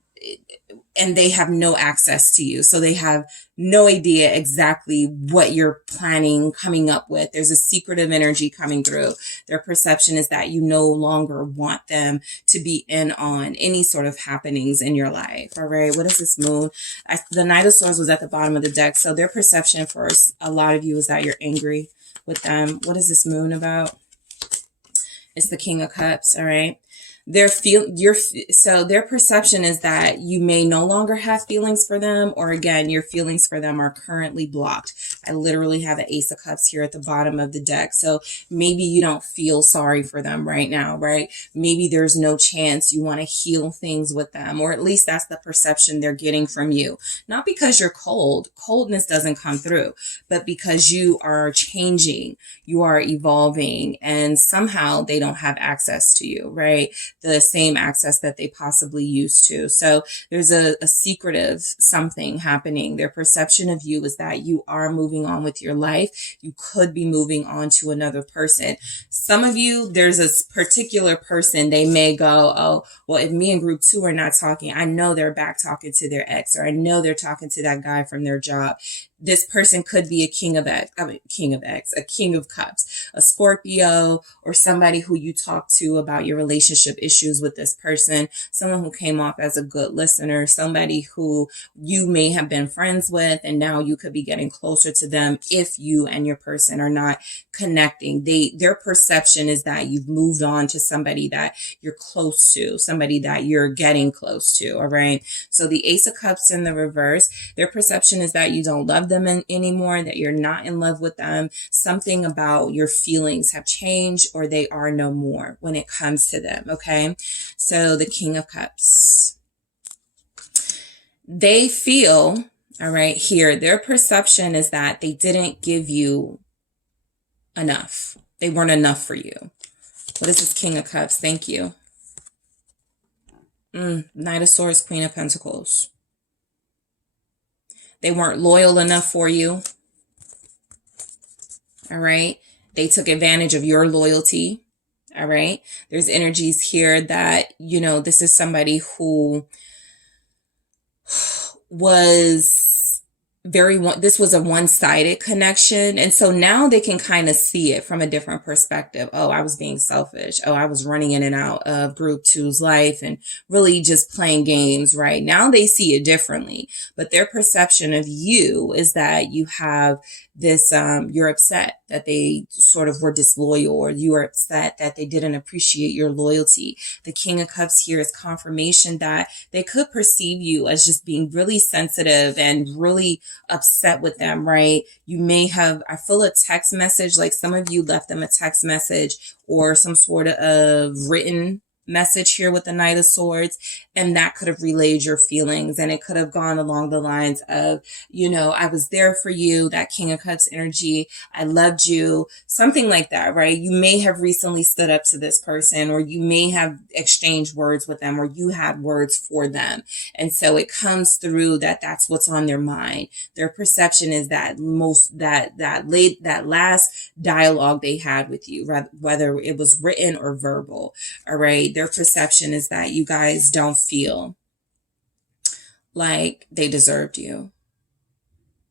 and they have no access to you. So they have no idea exactly what you're planning, coming up with. There's a secretive energy coming through. Their perception is that you no longer want them to be in on any sort of happenings in your life. All right. What is this Moon? The Knight of Swords was at the bottom of the deck. So their perception for a lot of you is that you're angry with them. What is this Moon about? It's the King of Cups. All right. So their perception is that you may no longer have feelings for them, or again, your feelings for them are currently blocked. I literally have an Ace of Cups here at the bottom of the deck. So maybe you don't feel sorry for them right now, right? Maybe there's no chance you want to heal things with them, or at least that's the perception they're getting from you. Not because you're cold. Coldness doesn't come through, but because you are changing, you are evolving, and somehow they don't have access to you, right? The same access that they possibly used to. So there's a secretive something happening. Their perception of you is that you are moving on with your life. You could be moving on to another person. Some of you, there's a particular person, they may go, oh, well, if me and group 2 are not talking, I know they're back talking to their ex, or I know they're talking to that guy from their job. This person could be a King of Cups, a Scorpio, or somebody who you talk to about your relationship issues with this person, someone who came off as a good listener, somebody who you may have been friends with, and now you could be getting closer to them if you and your person are not connecting. Their perception is that you've moved on to somebody that you're close to, somebody that you're getting close to. All right. So the Ace of Cups in the reverse, their perception is that you don't love them anymore, that you're not in love with them. Something about your feelings have changed, or they are no more when it comes to them. Okay. So the King of Cups, they feel, all right, here, their perception is that they didn't give you enough. They weren't enough for you. What is this King of Cups? Thank you. Knight of Swords, Queen of Pentacles. They weren't loyal enough for you. All right. They took advantage of your loyalty. All right. There's energies here that, this is somebody who was this was a one-sided connection. And so now they can kind of see it from a different perspective. Oh, I was being selfish. Oh, I was running in and out of group two's life and really just playing games, right? Now they see it differently, but their perception of you is that you have this, you're upset that they sort of were disloyal, or you are upset that they didn't appreciate your loyalty. The King of Cups here is confirmation that they could perceive you as just being really sensitive and really upset with them, right? You may have, I feel a text message, like some of you left them a text message or some sort of written message here with the Knight of Swords, and that could have relayed your feelings, and it could have gone along the lines of, you know, I was there for you, that King of Cups energy, I loved you, something like that, right? You may have recently stood up to this person, or you may have exchanged words with them, or you had words for them, and so it comes through that that's what's on their mind. Their perception is that that last dialogue they had with you, whether it was written or verbal, all right? Their perception is that you guys don't feel like they deserved you.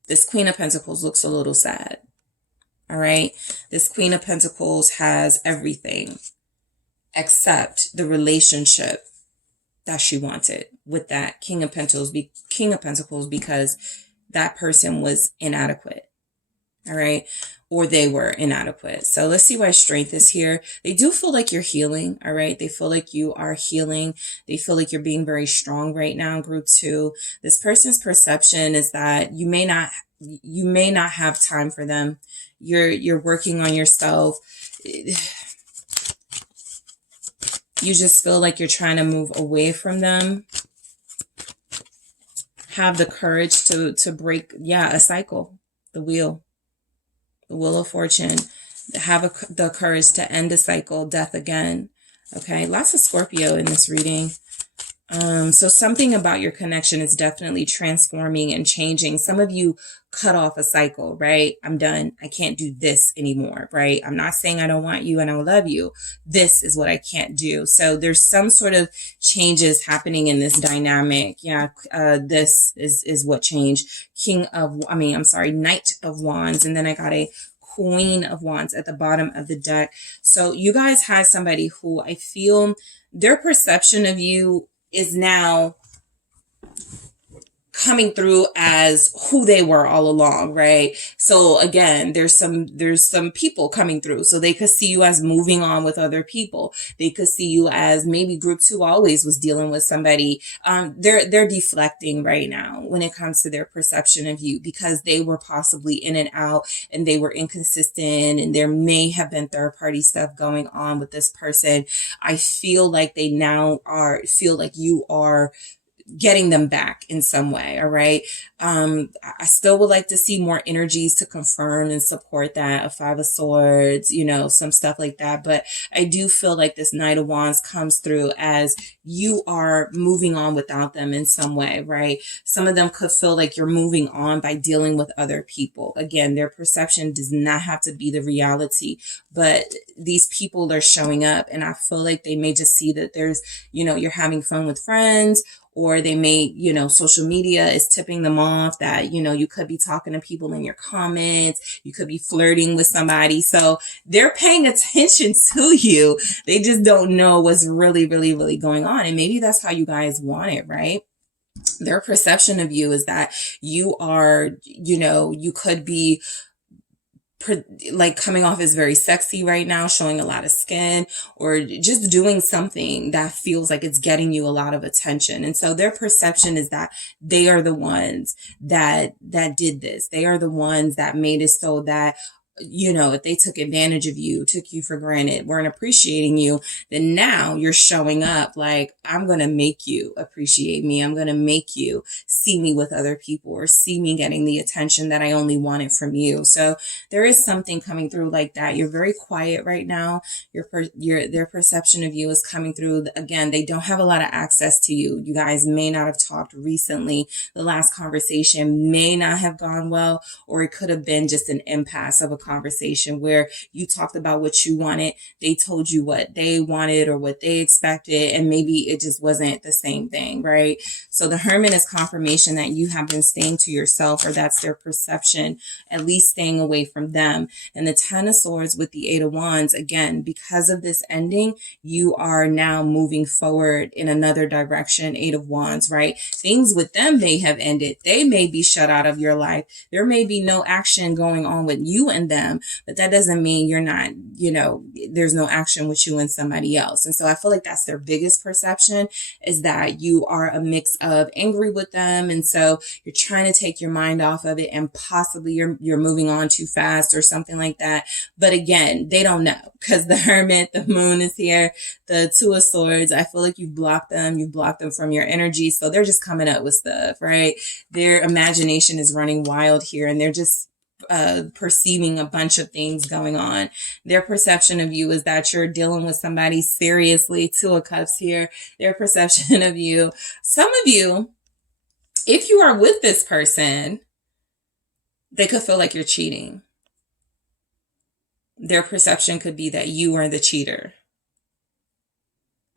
This Queen of Pentacles looks a little sad. All right. This Queen of Pentacles has everything except the relationship that she wanted with that King of Pentacles, because that person was inadequate. All right. Or they were inadequate. So let's see why strength is here. They do feel like you're healing. All right. They feel like you are healing. They feel like you're being very strong right now. Group two, this person's perception is that you may not have time for them. You're working on yourself. You just feel like you're trying to move away from them. Have the courage to break, a cycle, the wheel of fortune. Have the courage to end a cycle, death again. Okay, lots of Scorpio in this reading. So something about your connection is definitely transforming and changing. Some of you cut off a cycle, right? I'm done. I can't do this anymore, right? I'm not saying I don't want you and I love you. This is what I can't do. So there's some sort of changes happening in this dynamic. Yeah, this is what changed. Knight of Wands. And then I got a Queen of Wands at the bottom of the deck. So you guys had somebody who I feel their perception of you is now coming through as who they were all along, right? So again, there's some people coming through. So they could see you as moving on with other people. They could see you as maybe group two always was dealing with somebody. They're deflecting right now when it comes to their perception of you, because they were possibly in and out and they were inconsistent, and there may have been third party stuff going on with this person. I feel like they now feel like you are getting them back in some way. All right. I still would like to see more energies to confirm and support that. A Five of Swords, some stuff like that. But I do feel like this Knight of Wands comes through as you are moving on without them in some way, right? Some of them could feel like you're moving on by dealing with other people. Again, their perception does not have to be the reality, but these people are showing up, and I feel like they may just see that there's, you're having fun with friends, or they may, social media is tipping them off that, you could be talking to people in your comments. You could be flirting with somebody. So they're paying attention to you. They just don't know what's really, really, really going on. And maybe that's how you guys want it, right? Their perception of you is that you are, you could be like coming off as very sexy right now, showing a lot of skin, or just doing something that feels like it's getting you a lot of attention. And so their perception is that they are the ones that did this. They are the ones that made it so that, if they took advantage of you, took you for granted, weren't appreciating you, then now you're showing up like, I'm going to make you appreciate me. I'm going to make you see me with other people, or see me getting the attention that I only wanted from you. So there is something coming through like that. You're very quiet right now. Their perception of you is coming through. Again, they don't have a lot of access to you. You guys may not have talked recently. The last conversation may not have gone well, or it could have been just an impasse of a conversation where you talked about what you wanted. They told you what they wanted or what they expected, and maybe it just wasn't the same thing, right? So the Hermit is confirmation that you have been staying to yourself, or that's their perception, at least staying away from them. And the Ten of Swords with the Eight of Wands, again, because of this ending, you are now moving forward in another direction. Eight of Wands, right? Things with them may have ended. They may be shut out of your life. There may be no action going on with you and them, but that doesn't mean you're not, there's no action with you and somebody else. And so I feel like that's their biggest perception, is that you are a mix of angry with them. And so you're trying to take your mind off of it, and possibly you're moving on too fast or something like that. But again, they don't know, because the Hermit, the Moon is here, the Two of Swords. I feel like you've blocked them from your energy. So they're just coming up with stuff, right? Their imagination is running wild here, and they're just perceiving a bunch of things going on. Their perception of you is that you're dealing with somebody seriously. Two of Cups here. Their perception of you. Some of you, if you are with this person, they could feel like you're cheating. Their perception could be that you are the cheater.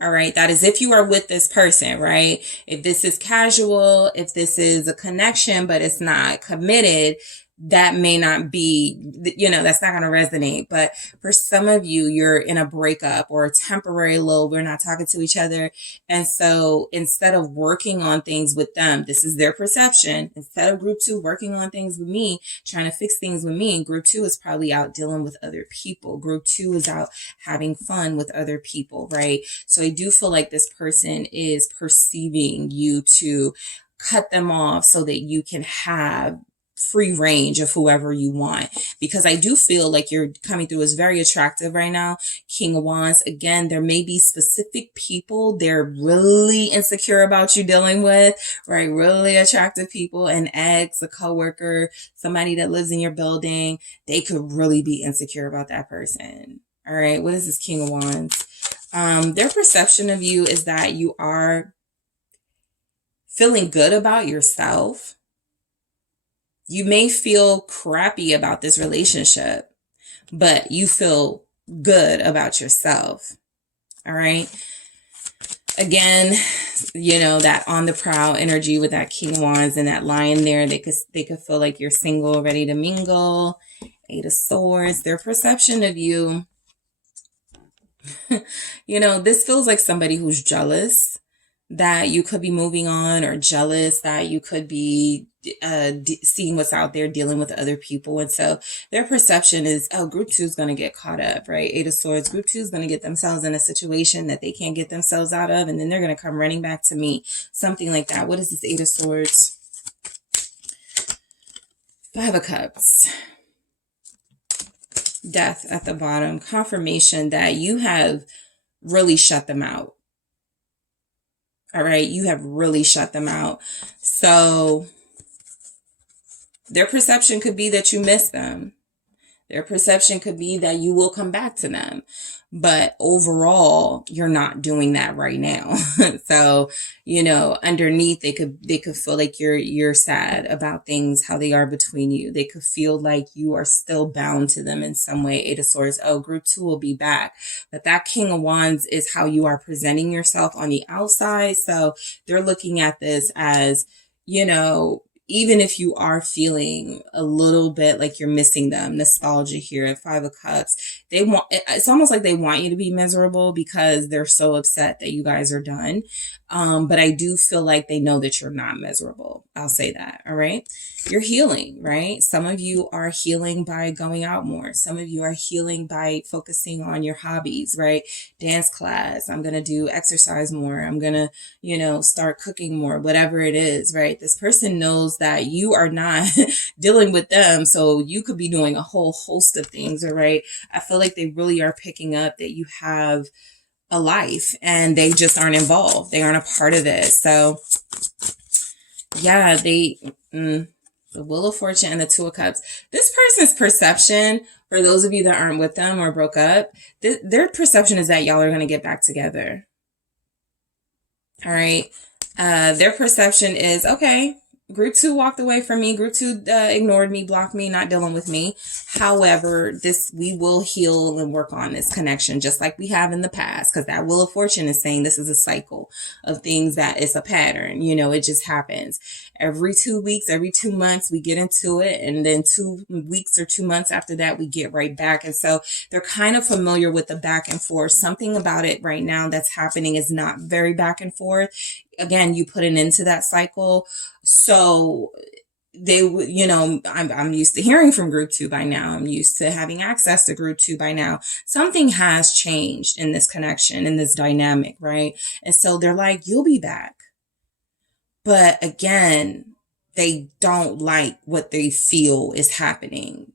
All right. That is if you are with this person, right? If this is casual, if this is a connection, but it's not committed, that may not be, that's not going to resonate. But for some of you, you're in a breakup or a temporary lull. We're not talking to each other. And so instead of working on things with them, this is their perception. Instead of group two working on things with me, trying to fix things with me, group two is probably out dealing with other people. Group two is out having fun with other people, right? So I do feel like this person is perceiving you to cut them off so that you can have free range of whoever you want, because I do feel like you're coming through as very attractive right now. King of Wands, again, there may be specific people they're really insecure about you dealing with, right? Really attractive people, an ex, a coworker, somebody that lives in your building. They could really be insecure about that person. All right. What is this King of Wands? Their perception of you is that you are feeling good about yourself. You may feel crappy about this relationship, but you feel good about yourself. All right. Again, that on the prowl energy with that King of Wands and that Lion there, they could feel like you're single, ready to mingle. Eight of Swords, their perception of you, this feels like somebody who's jealous that you could be moving on, or jealous that you could be seeing what's out there, dealing with other people. And so their perception is, group two is going to get caught up, right? Eight of Swords, group two is going to get themselves in a situation that they can't get themselves out of, and then they're going to come running back to me. Something like that. What is this Eight of Swords? Five of Cups. Death at the bottom. Confirmation that you have really shut them out. All right. You have really shut them out. So their perception could be that you miss them. Their perception could be that you will come back to them. But overall, you're not doing that right now. So, underneath, they could feel like you're sad about things, how they are between you. They could feel like you are still bound to them in some way. Eight of Swords, group two will be back. But that King of Wands is how you are presenting yourself on the outside. So they're looking at this as, even if you are feeling a little bit like you're missing them, nostalgia here at Five of Cups, it's almost like they want you to be miserable because they're so upset that you guys are done. But I do feel like they know that you're not miserable. I'll say that. All right. You're healing, right? Some of you are healing by going out more. Some of you are healing by focusing on your hobbies, right? Dance class. I'm going to do exercise more. I'm going to, start cooking more, whatever it is, right? This person knows that you are not dealing with them. So you could be doing a whole host of things. All right. I feel like they really are picking up that you have a life and they just aren't involved. They aren't a part of it. So yeah, the Wheel of Fortune and the Two of Cups. This person's perception, for those of you that aren't with them or broke up, their perception is that y'all are going to get back together. All right. Their perception is, okay, Group 2 walked away from me. Group 2 ignored me, blocked me, not dealing with me. However, we will heal and work on this connection just like we have in the past, because that Wheel of Fortune is saying this is a cycle of things, that it's a pattern. You know, it just happens. Every 2 weeks, every 2 months, we get into it. And then 2 weeks or 2 months after that, we get right back. And so they're kind of familiar with the back and forth. Something about it right now that's happening is not very back and forth. Again, you put an end to that cycle. So they would, you know, I'm used to hearing from group 2 by now. I'm used to having access to group 2 by now. Something has changed in this connection, in this dynamic, right? And so they're like, you'll be back. But again, they don't like what they feel is happening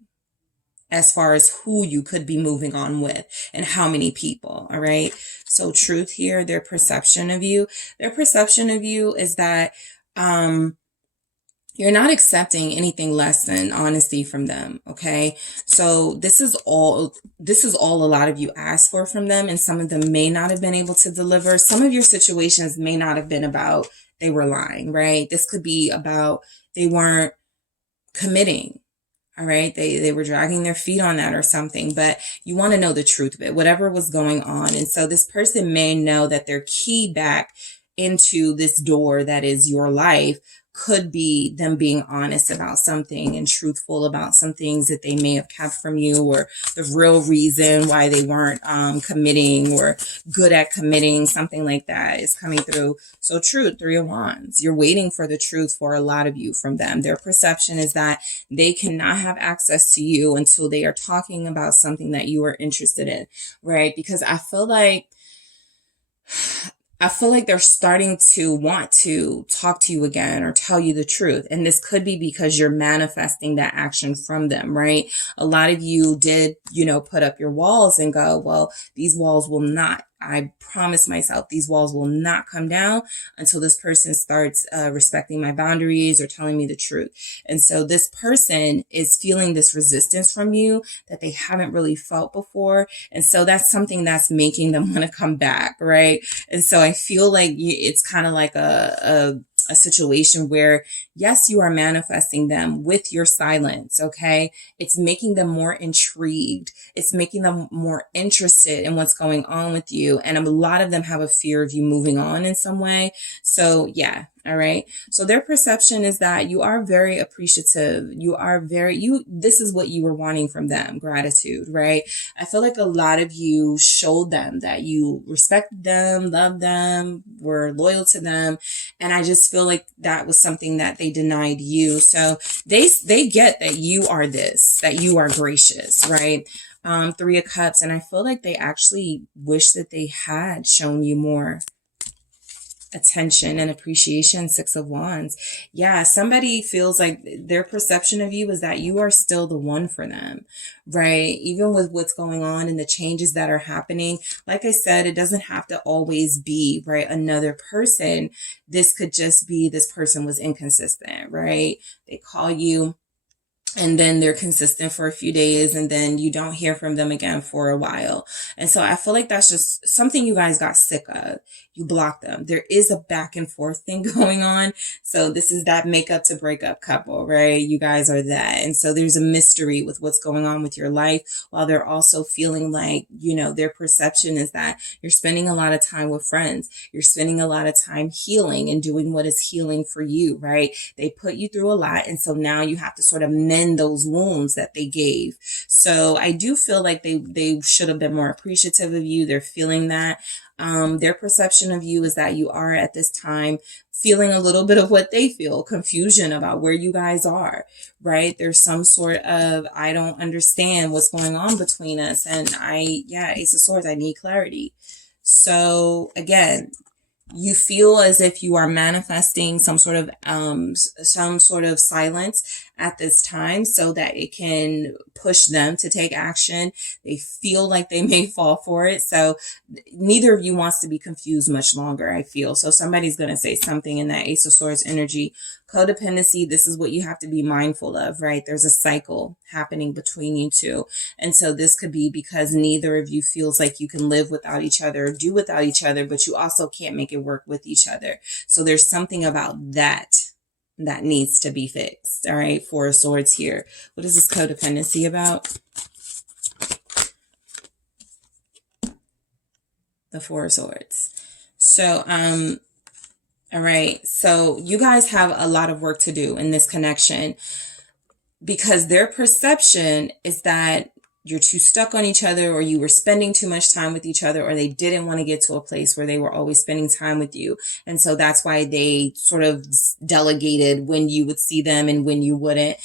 as far as who you could be moving on with and how many people. All right. So truth here, their perception of you is that, you're not accepting anything less than honesty from them. Okay. So this is all a lot of you asked for from them. And some of them may not have been able to deliver. Some of your situations may not have been about they were lying, right? This could be about they weren't committing. All right. They were dragging their feet on that or something, but you want to know the truth of it, whatever was going on. And so this person may know that their key back into this door that is your life could be them being honest about something and truthful about some things that they may have kept from you, or the real reason why they weren't committing or good at committing. Something like that is coming through. So truth, 3 of Wands. You're waiting for the truth for a lot of you from them. Their perception is that they cannot have access to you until they are talking about something that you are interested in, right? Because I feel like they're starting to want to talk to you again or tell you the truth. And this could be because you're manifesting that action from them, right? A lot of you did, put up your walls and go, well, these walls will not, I promise myself these walls will not come down until this person starts respecting my boundaries or telling me the truth. And so this person is feeling this resistance from you that they haven't really felt before. And so that's something that's making them want to come back, right? And so I feel like it's kind of like a situation where, yes, you are manifesting them with your silence, okay? It's making them more intrigued. It's making them more interested in what's going on with you. And a lot of them have a fear of you moving on in some way. So yeah, all right. So their perception is that you are very appreciative. This is what you were wanting from them, gratitude, right? I feel like a lot of you showed them that you respected them, loved them, were loyal to them. And I just feel like that was something that they denied you. So they get that you are this, that you are gracious, right? 3 of Cups. And I feel like they actually wish that they had shown you more attention and appreciation. 6 of Wands. Yeah, somebody feels like their perception of you is that you are still the one for them, right? Even with what's going on and the changes that are happening. Like I said, it doesn't have to always be, right, another person. This could just be this person was inconsistent, right? They call you and then they're consistent for a few days and then you don't hear from them again for a while. And so I feel like that's just something you guys got sick of. You block them. There is a back and forth thing going on. So this is that make up to break up couple, right? You guys are that. And so there's a mystery with what's going on with your life, while they're also feeling like, their perception is that you're spending a lot of time with friends. You're spending a lot of time healing and doing what is healing for you, right? They put you through a lot. And so now you have to sort of mend those wounds that they gave. So I do feel like they should have been more appreciative of you. They're feeling that. Their perception of you is that you are at this time feeling a little bit of what they feel, confusion about where you guys are, right? There's some sort of, I don't understand what's going on between us. And Ace of Swords, I need clarity. So again, you feel as if you are manifesting some sort of silence at this time so that it can push them to take action. They feel like they may fall for it. So neither of you wants to be confused much longer, I feel. So somebody's going to say something in that Ace of Swords energy. Codependency, this is what you have to be mindful of, right? There's a cycle happening between you two. And so this could be because neither of you feels like you can live without each other or do without each other, but you also can't make it work with each other. So there's something about that that needs to be fixed. All right. Four of Swords here. What is this codependency about? The Four of Swords. So, all right. So you guys have a lot of work to do in this connection, because their perception is that you're too stuck on each other, or you were spending too much time with each other, or they didn't want to get to a place where they were always spending time with you. And so that's why they sort of delegated when you would see them and when you wouldn't.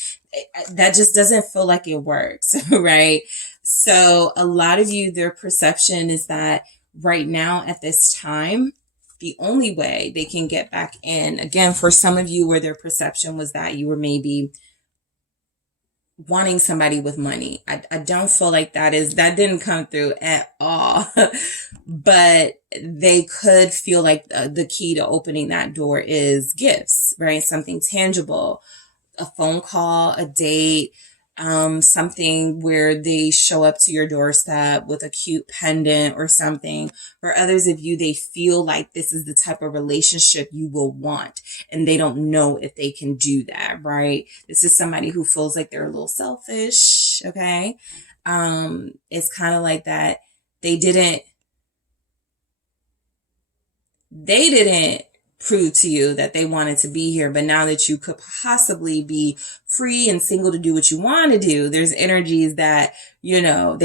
That just doesn't feel like it works, right? So a lot of you, their perception is that right now at this time, the only way they can get back in, again, for some of you where their perception was that you were maybe wanting somebody with money. I don't feel like that didn't come through at all. But they could feel like the key to opening that door is gifts, right? Something tangible, a phone call, a date, something where they show up to your doorstep with a cute pendant or something. For others of you, they feel like this is the type of relationship you will want, and they don't know if they can do that, right? This is somebody who feels like they're a little selfish, okay? It's kind of like that they didn't prove to you that they wanted to be here, but now that you could possibly be free and single to do what you want to do, there's energies that, they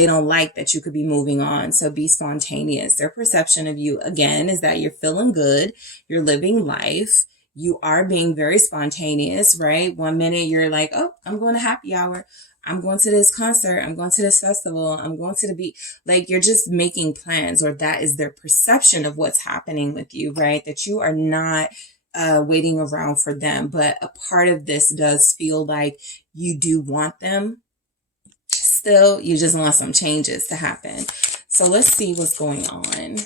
don't like that you could be moving on. So be spontaneous. Their perception of you, again, is that you're feeling good, you're living life, you are being very spontaneous, right? One minute you're like, oh, I'm going to happy hour, I'm going to this concert, I'm going to this festival, I'm going to the beach. Like, you're just making plans, or that is their perception of what's happening with you, right? That you are not waiting around for them. But a part of this does feel like you do want them still. You just want some changes to happen. So let's see what's going on.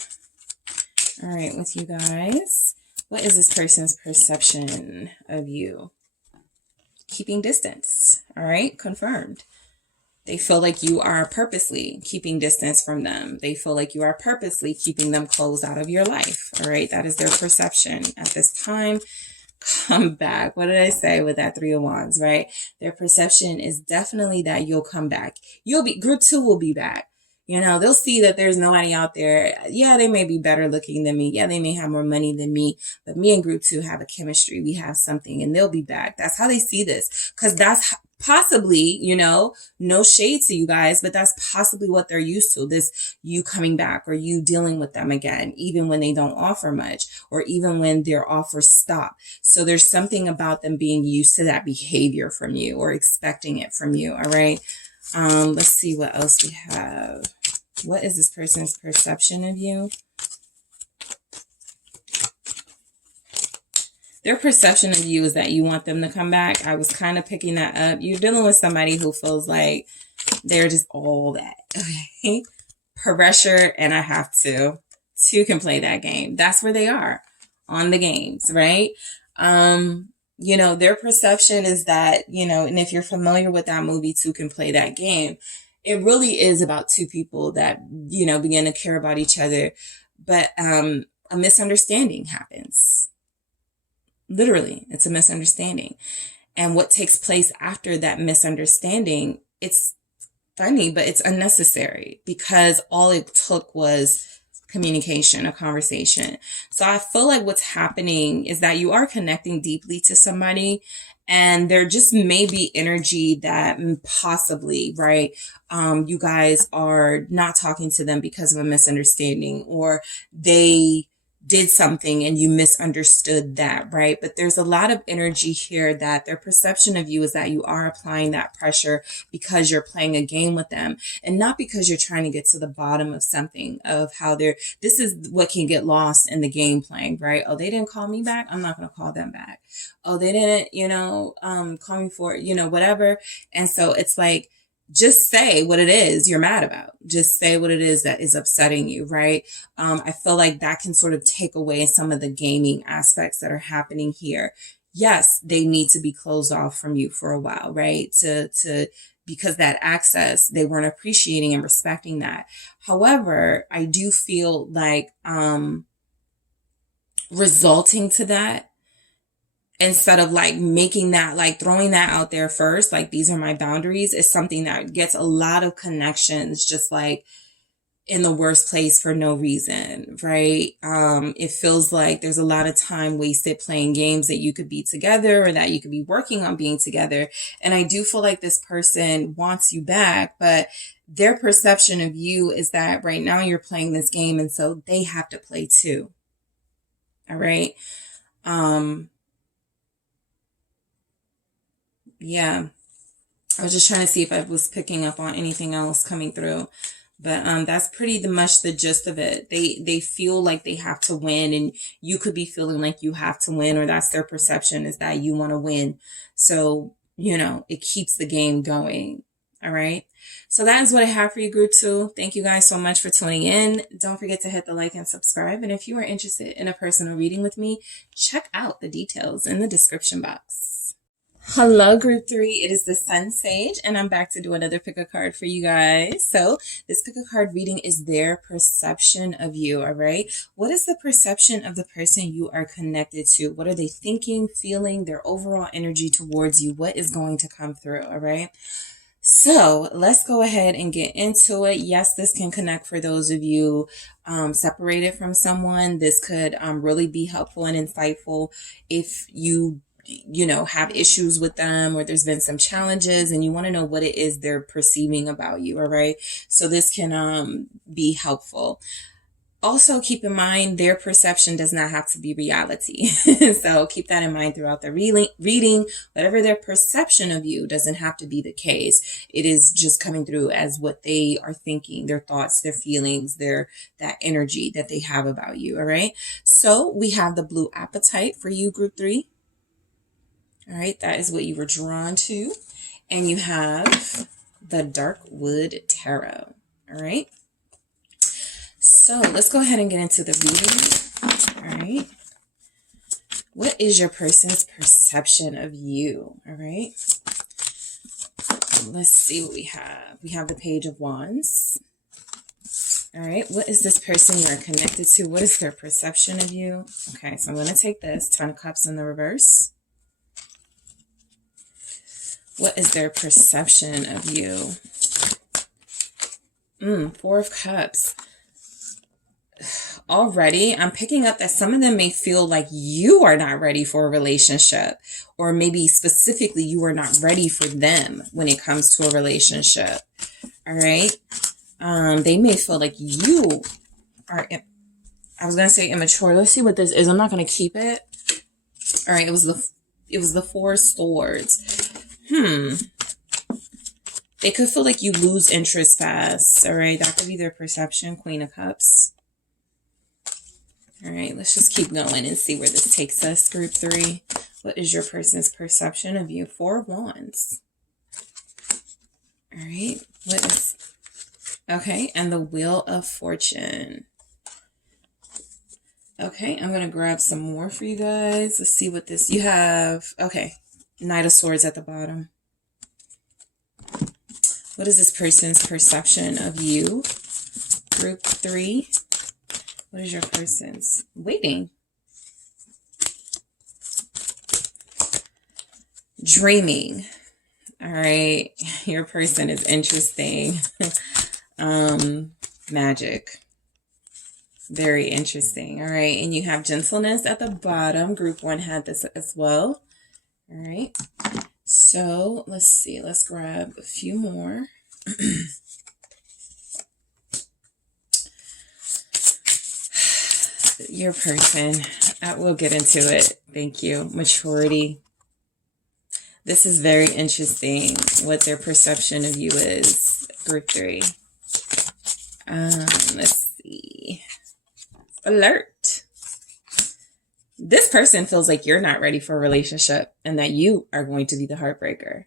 All right, with you guys. What is this person's perception of you? Keeping distance. All right, confirmed. They feel like you are purposely keeping distance from them. They feel like you are purposely keeping them closed out of your life. All right, that is their perception at this time. Come back. What did I say with that Three of Wands, right? Their perception is definitely that you'll come back. Group 2 will be back. They'll see that there's nobody out there. Yeah, they may be better looking than me. Yeah, they may have more money than me. But me and group 2 have a chemistry. We have something, and they'll be back. That's how they see this. Because that's possibly, no shade to you guys, but that's possibly what they're used to. This you coming back, or you dealing with them again, even when they don't offer much, or even when their offers stop. So there's something about them being used to that behavior from you, or expecting it from you. All right. Let's see what else we have. What is this person's perception of you? Their perception of you is that you want them to come back. I was kind of picking that up. You're dealing with somebody who feels like they're just all that. Okay. Pressure, and I have to. Two can play that game. That's where they are on the games, right? Their perception is that, and if you're familiar with that movie, Two Can Play That Game, it really is about two people that, begin to care about each other. But a misunderstanding happens. Literally, it's a misunderstanding. And what takes place after that misunderstanding, it's funny, but it's unnecessary, because all it took was communication, a conversation. So I feel like what's happening is that you are connecting deeply to somebody, and there just may be energy that possibly, right, you guys are not talking to them because of a misunderstanding, or they did something and you misunderstood that, right? But there's a lot of energy here that their perception of you is that you are applying that pressure because you're playing a game with them, and not because you're trying to get to the bottom of something, of how this is what can get lost in the game playing, right? Oh, they didn't call me back, I'm not going to call them back. Oh, they didn't, call me for, whatever. And so it's like, just say what it is you're mad about. Just say what it is that is upsetting you, right? I feel like that can sort of take away some of the gaming aspects that are happening here. Yes, they need to be closed off from you for a while, right? Because that access, they weren't appreciating and respecting that. However, I do feel like resulting to that instead of like making that, like throwing that out there first, like these are my boundaries, is something that gets a lot of connections just like in the worst place for no reason, right? It feels like there's a lot of time wasted playing games that you could be together or that you could be working on being together. And I do feel like this person wants you back, but their perception of you is that right now you're playing this game, and so they have to play too. All right. Yeah. I was just trying to see if I was picking up on anything else coming through. But that's pretty much the gist of it. They feel like they have to win, and you could be feeling like you have to win, or that's their perception, is that you want to win. So, you know, it keeps the game going. All right. So that is what I have for you, group 2. Thank you guys so much for tuning in. Don't forget to hit the like and subscribe. And if you are interested in a personal reading with me, check out the details in the description box. Hello, group 3. It is the SunSage, and I'm back to do another pick a card for you guys. So this pick a card reading is their perception of you. All right. What is the perception of the person you are connected to? What are they thinking, feeling, their overall energy towards you? What is going to come through? All right. So let's go ahead and get into it. Yes, this can connect for those of you separated from someone. This could really be helpful and insightful if you have issues with them, or there's been some challenges and you want to know what it is they're perceiving about you. All right. So this can be helpful. Also, keep in mind their perception does not have to be reality. So keep that in mind throughout the reading. Whatever their perception of you doesn't have to be the case. It is just coming through as what they are thinking, their thoughts, their feelings, that energy that they have about you. All right. So we have the blue apatite for you, group 3. All right, that is what you were drawn to. And you have the Dark Wood Tarot. All right. So let's go ahead and get into the reading. All right. What is your person's perception of you? All right. Let's see what we have. We have the Page of Wands. All right. What is this person you are connected to? What is their perception of you? Okay, so I'm going to take this. 10 of Cups in the reverse. What is their perception of you? 4 of Cups. Already, I'm picking up that some of them may feel like you are not ready for a relationship, or maybe specifically you are not ready for them when it comes to a relationship. All right. They may feel like you are, I was going to say immature. Let's see what this is. I'm not going to keep it. All right. It was the 4 of Swords. They could feel like you lose interest fast. All right. That could be their perception. Queen of Cups. All right. Let's just keep going and see where this takes us. Group 3. What is your person's perception of you? 4 of Wands. All right. What is... Okay. And the Wheel of Fortune. Okay. I'm going to grab some more for you guys. Let's see what this... You have... Okay. Knight of Swords at the bottom. What is this person's perception of you? Group 3. What is your person's? Waiting. Dreaming. All right. Your person is interesting. Magic. Very interesting. All right. And you have gentleness at the bottom. Group 1 had this as well. All right. So let's see. Let's grab a few more. Your person. We'll get into it. Thank you. Maturity. This is very interesting what their perception of you is. Group 3. Let's see. Alert. This person feels like you're not ready for a relationship and that you are going to be the heartbreaker.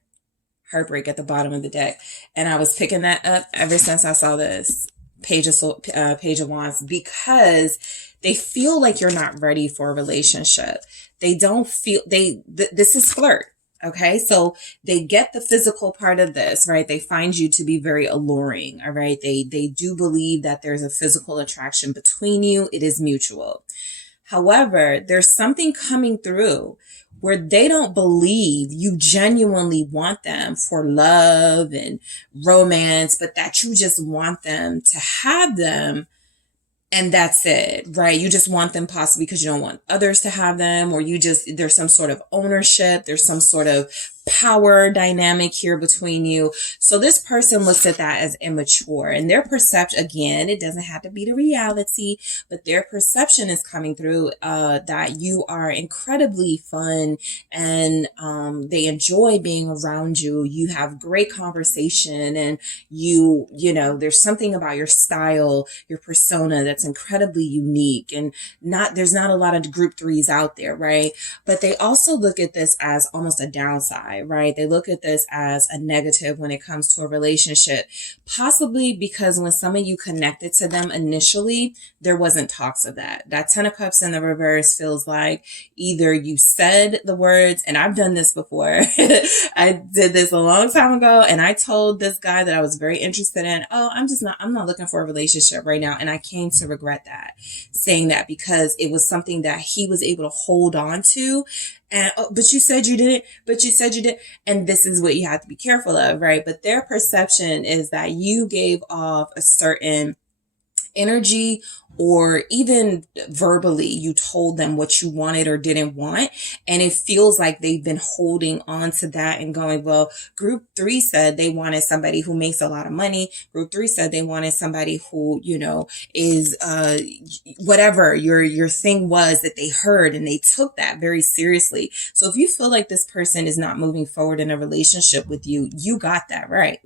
Heartbreak at the bottom of the deck. And I was picking that up ever since I saw this Page of Wands, because they feel like you're not ready for a relationship. They don't feel, this is flirt. Okay. So they get the physical part of this, right? They find you to be very alluring. All right. They do believe that there's a physical attraction between you. It is mutual. However, there's something coming through where they don't believe you genuinely want them for love and romance, but that you just want them to have them. And that's it, right? You just want them possibly because you don't want others to have them, or there's some sort of ownership, there's some sort of power dynamic here between you. So this person looks at that as immature, and their perception, again, it doesn't have to be the reality, but their perception is coming through that you are incredibly fun, and they enjoy being around you. You have great conversation, and there's something about your style, your persona that's incredibly unique, and there's not a lot of group threes out there, right? But they also look at this as almost a downside, right? They look at this as a negative when it comes to a relationship, possibly because when some of you connected to them initially, there wasn't talks of that. That 10 of Cups in the reverse feels like either you said the words, and I've done this before. I did this a long time ago, and I told this guy that I was very interested in, I'm not looking for a relationship right now. And I came to regret that, saying that, because it was something that he was able to hold on to. And, but you said you didn't, but you said you did. And this is what you have to be careful of, right? But their perception is that you gave off a certain energy, or even verbally you told them what you wanted or didn't want, and it feels like they've been holding on to that and going, well, group 3 said they wanted somebody who makes a lot of money. Group 3 said they wanted somebody who, is whatever your thing was that they heard, and they took that very seriously. So if you feel like this person is not moving forward in a relationship with you, you got that right?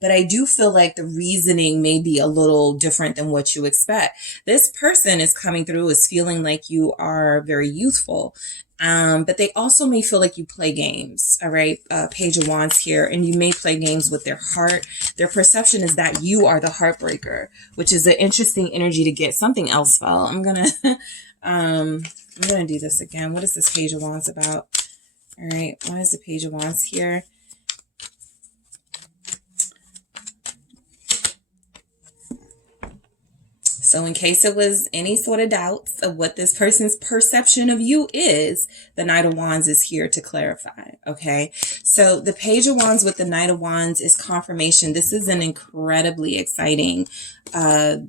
But I do feel like the reasoning may be a little different than what you expect. This person is coming through as feeling like you are very youthful. But they also may feel like you play games. All right. Page of Wands here, and you may play games with their heart. Their perception is that you are the heartbreaker, which is an interesting energy to get. Something else fell. I'm going to do this again. What is this Page of Wands about? All right. What is the Page of Wands here? So in case it was any sort of doubts of what this person's perception of you is, the Knight of Wands is here to clarify. Okay. So the Page of Wands with the Knight of Wands is confirmation. This is an incredibly exciting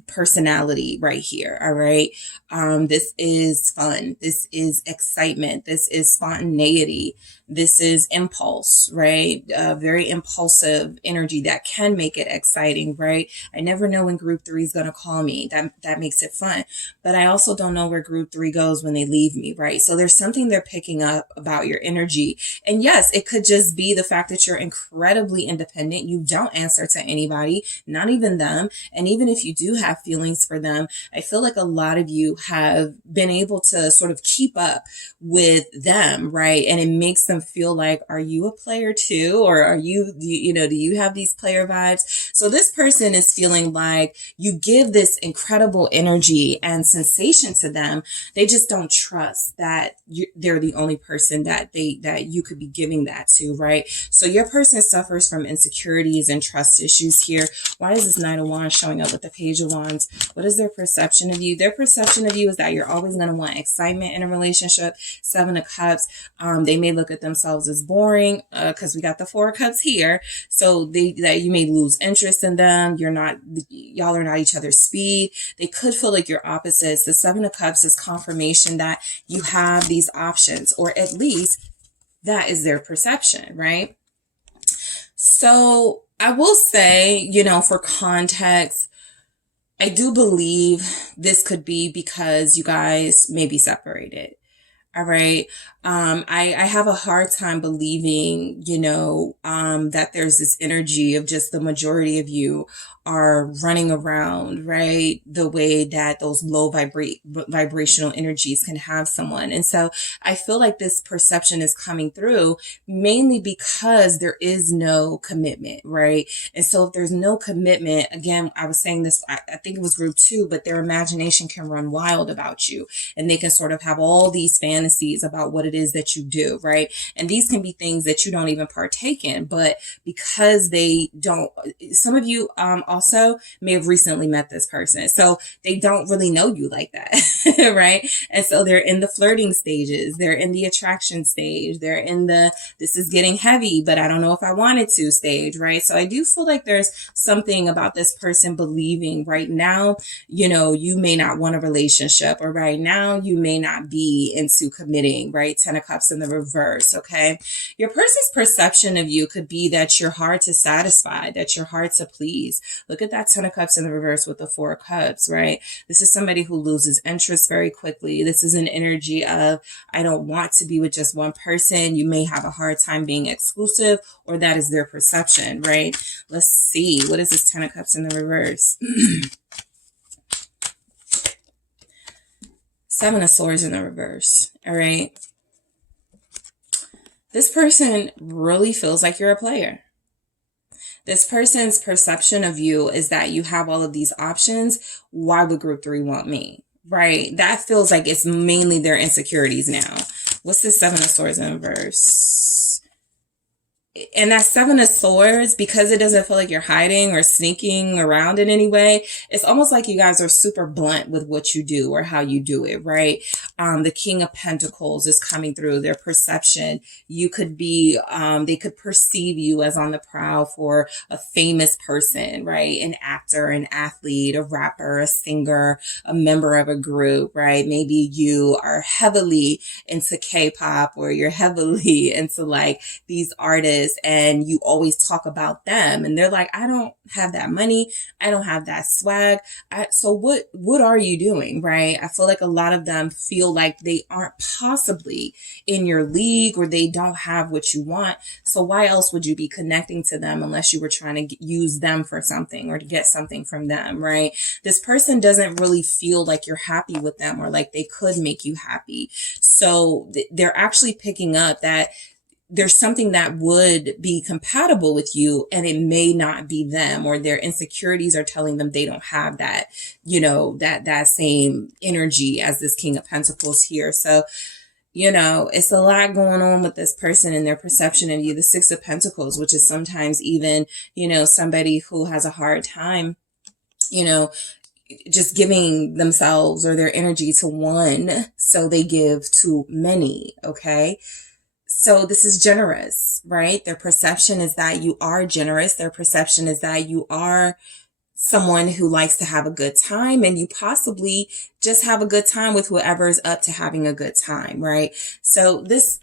personality right here. All right. This is fun. This is excitement. This is spontaneity. This is impulse, right? Very impulsive energy that can make it exciting, right? I never know when group 3 is going to call me. That makes it fun. But I also don't know where group 3 goes when they leave me, right? So there's something they're picking up about your energy. And yes, it could just be the fact that you're incredibly independent. You don't answer to anybody, not even them. And even if you do have feelings for them, I feel like a lot of you have been able to sort of keep up with them, right? And it makes them feel like, are you a player too? Or are you, do you have these player vibes? So this person is feeling like you give this incredible energy and sensation to them. They just don't trust that they're the only person that you could be giving that to, right? So your person suffers from insecurities and trust issues here. Why is this Knight of Wands showing up with the Page of Wands? What is their perception of you? Their perception of you is that you're always going to want excitement in a relationship. 7 of Cups. They may look at themselves as boring because we got the 4 of Cups here. So that you may lose interest in them. Y'all are not each other's speed. They could feel like you're opposites. The 7 of Cups is confirmation that you have these options, or at least that is their perception, right? So I will say, for context, I do believe this could be because you guys may be separated. All right. I have a hard time believing, that there's this energy of just the majority of you are running around, right? The way that those low vibrational energies can have someone. And so I feel like this perception is coming through mainly because there is no commitment, right? And so if there's no commitment, again, I was saying this, I think it was group 2, but their imagination can run wild about you, and they can sort of have all these fantasies about what it is that you do, right? And these can be things that you don't even partake in, but because they don't, some of you also may have recently met this person, so they don't really know you like that, right? And so they're in the flirting stages, they're in the attraction stage, they're in the this is getting heavy, but I don't know if I wanted to stage, right? So I do feel like there's something about this person believing right now, you may not want a relationship, or right now you may not be into committing, right? 10 of Cups in the reverse, okay? Your person's perception of you could be that you're hard to satisfy, that you're hard to please. Look at that 10 of Cups in the reverse with the 4 of Cups, right? This is somebody who loses interest very quickly. This is an energy of, I don't want to be with just one person. You may have a hard time being exclusive, or that is their perception, right? Let's see. What is this 10 of Cups in the reverse? 7 of Swords in the reverse. All right. This person really feels like you're a player. This person's perception of you is that you have all of these options. Why would group 3 want me? Right? That feels like it's mainly their insecurities now. What's this 7 of Swords in reverse? And that 7 of Swords, because it doesn't feel like you're hiding or sneaking around in any way, it's almost like you guys are super blunt with what you do or how you do it, right? The King of Pentacles is coming through. Their perception, you could be, they could perceive you as on the prowl for a famous person, right? An actor, an athlete, a rapper, a singer, a member of a group, right? Maybe you are heavily into K-pop, or you're heavily into like these artists, and you always talk about them, and they're like, I don't have that money, I don't have that swag, so what are you doing, right? I feel like a lot of them feel like they aren't possibly in your league, or they don't have what you want, so why else would you be connecting to them unless you were trying to use them for something or to get something from them, right? This person doesn't really feel like you're happy with them, or like they could make you happy, so they're actually picking up that there's something that would be compatible with you, and it may not be them, or their insecurities are telling them they don't have that, that same energy as this King of Pentacles here. So, it's a lot going on with this person and their perception of you. The 6 of Pentacles, which is sometimes even, somebody who has a hard time, just giving themselves or their energy to one, so they give to many, okay? So this is generous, right? Their perception is that you are generous. Their perception is that you are someone who likes to have a good time, and you possibly just have a good time with whoever's up to having a good time, right? So this,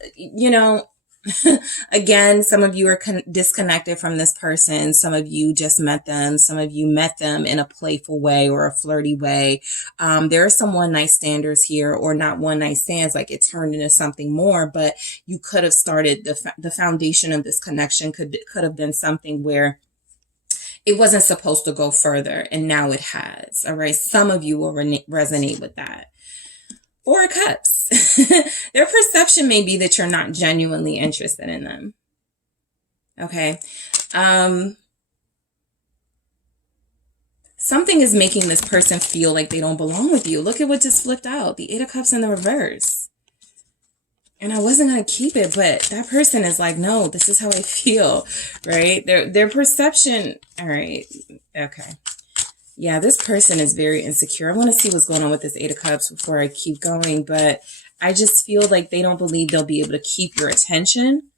again, some of you are disconnected from this person. Some of you just met them. Some of you met them in a playful way or a flirty way. There are some one night standers here, or not one night stands, like it turned into something more, but you could have started the foundation of this connection could have been something where it wasn't supposed to go further, and now it has. All right. Some of you will resonate with that. 4 of Cups. Their perception may be that you're not genuinely interested in them. Okay. Something is making this person feel like they don't belong with you. Look at what just flipped out. The 8 of Cups in the reverse. And I wasn't going to keep it, but that person is like, no, this is how I feel, right? Their perception. All right. Okay. Yeah, this person is very insecure. I want to see what's going on with this 8 of Cups before I keep going, but I just feel like they don't believe they'll be able to keep your attention.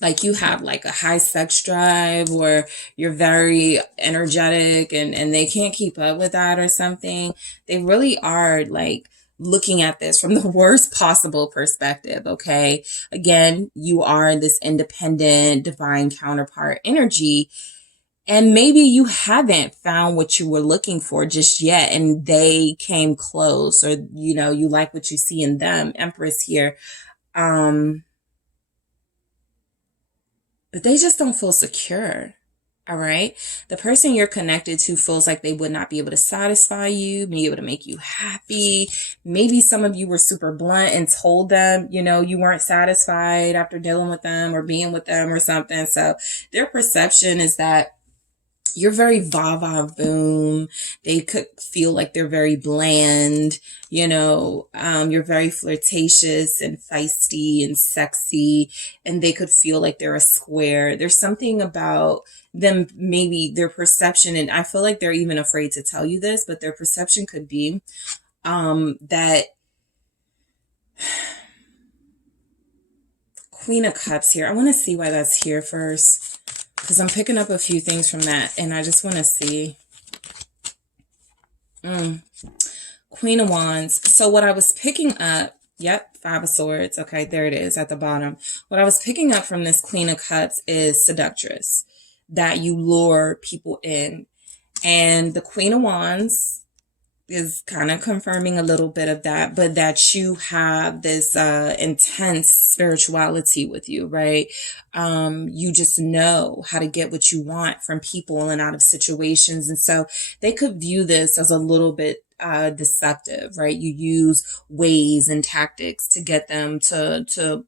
Like you have like a high sex drive, or you're very energetic, and they can't keep up with that or something. They really are like looking at this from the worst possible perspective, okay? Again, you are this independent, divine counterpart energy, and maybe you haven't found what you were looking for just yet, and they came close, or, you like what you see in them. Empress here. But they just don't feel secure. All right. The person you're connected to feels like they would not be able to satisfy you, be able to make you happy. Maybe some of you were super blunt and told them, you weren't satisfied after dealing with them or being with them or something. So their perception is that You're very va boom. They could feel like they're very bland. You're very flirtatious and feisty and sexy, and they could feel like they're a square. There's something about them, maybe their perception, and I feel like they're even afraid to tell you this, but their perception could be that Queen of Cups here. I want to see why that's here first, because I'm picking up a few things from that, and I just want to see. Queen of Wands. So what I was picking up, yep, Five of Swords. Okay, there it is at the bottom. What I was picking up from this Queen of Cups is seductress, that you lure people in. And the Queen of Wands is kind of confirming a little bit of that, but that you have this intense spirituality with you, right? You just know how to get what you want from people and out of situations. And so they could view this as a little bit deceptive, right? You use ways and tactics to get them to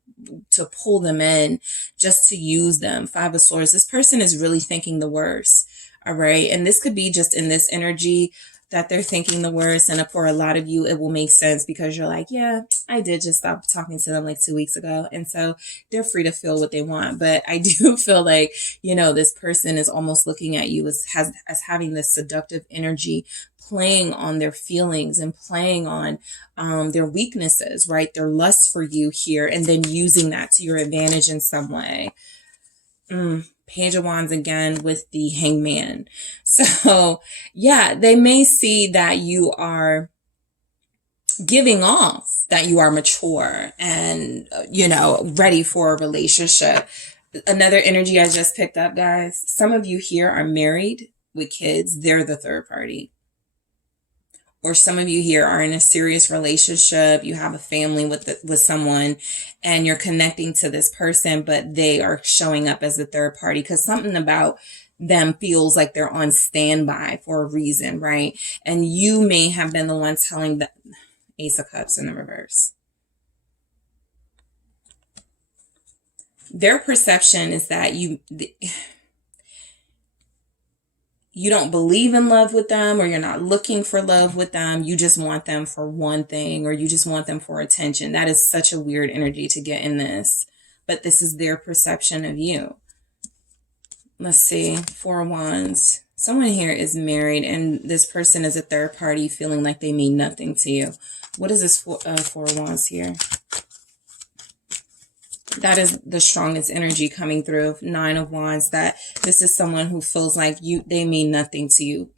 pull them in, just to use them. Five of Swords. This person is really thinking the worst. All right. And this could be just in this energy that they're thinking the worst. And for a lot of you, it will make sense because you're like, yeah, I did just stop talking to them like 2 weeks ago. And so they're free to feel what they want. But I do feel like, this person is almost looking at you as having this seductive energy, playing on their feelings and playing on their weaknesses, right? Their lust for you here, and then using that to your advantage in some way. Page of Wands again with the Hangman. So yeah, they may see that you are giving off that you are mature and, ready for a relationship. Another energy I just picked up, guys. Some of you here are married with kids. They're the third party. Or some of you here are in a serious relationship. You have a family with someone and you're connecting to this person, but they are showing up as the third party because something about them feels like they're on standby for a reason, right? And you may have been the one telling the Ace of Cups in the reverse. Their perception is that you don't believe in love with them, or you're not looking for love with them. You just want them for one thing, or you just want them for attention. That is such a weird energy to get in this, but this is their perception of you. Let's see. Four of Wands. Someone here is married and this person is a third party feeling like they mean nothing to you. What is this Four of Wands here? That is the strongest energy coming through. Nine of Wands, that this is someone who feels like they mean nothing to you.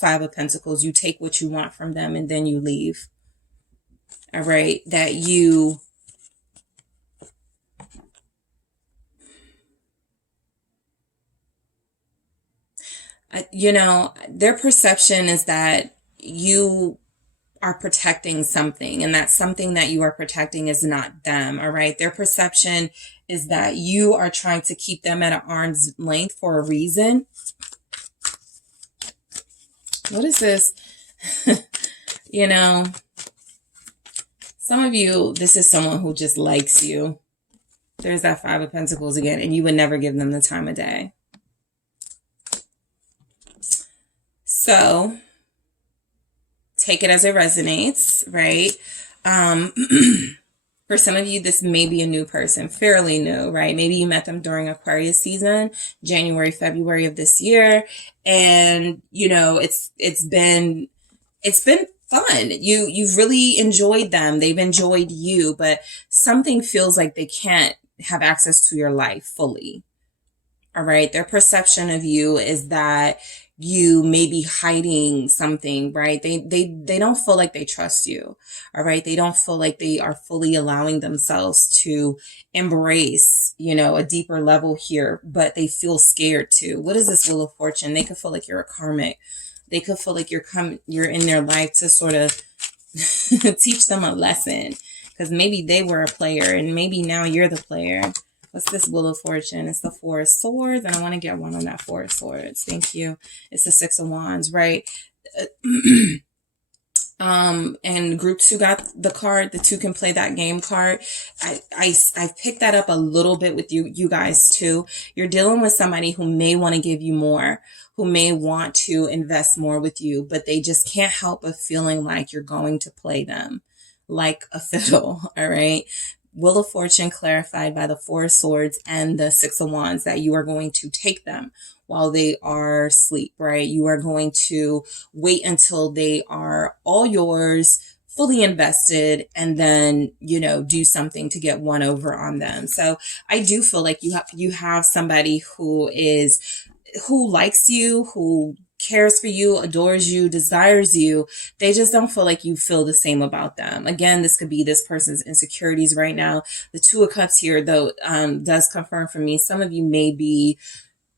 Five of Pentacles, you take what you want from them and then you leave. All right, that their perception is that you are protecting something, and that something that you are protecting is not them. All right. Their perception is that you are trying to keep them at an arm's length for a reason. What is this? Some of you, this is someone who just likes you. There's that Five of Pentacles again, and you would never give them the time of day. So take it as it resonates, right? For some of you, this may be a new person, fairly new, right? Maybe you met them during Aquarius season, January, February of this year. And, it's been fun. You've really enjoyed them. They've enjoyed you, but something feels like they can't have access to your life fully. All right. Their perception of you is that you may be hiding something, right? They don't feel like they trust you. All right. They don't feel like they are fully allowing themselves to embrace, a deeper level here, but they feel scared too. What is this Wheel of Fortune? They could feel like you're a karmic. They could feel like you're in their life to sort of teach them a lesson, because maybe they were a player and maybe now you're the player. What's this Wheel of Fortune? It's the Four of Swords, and I want to get one on that Four of Swords. Thank you. It's the Six of Wands, right? And group 2 got the card, the 2 can play that game card. I picked that up a little bit with you guys too. You're dealing with somebody who may want to give you more, who may want to invest more with you, but they just can't help but feeling like you're going to play them like a fiddle. All right. Wheel of Fortune clarified by the 4 of Swords and the 6 of Wands, that you are going to take them while they are asleep, right? You are going to wait until they are all yours, fully invested, and then, do something to get one over on them. So I do feel like you have somebody who likes you, who cares for you, adores you, desires you. They just don't feel like you feel the same about them. Again, this could be this person's insecurities right now. The 2 of Cups here, though, does confirm for me, some of you may be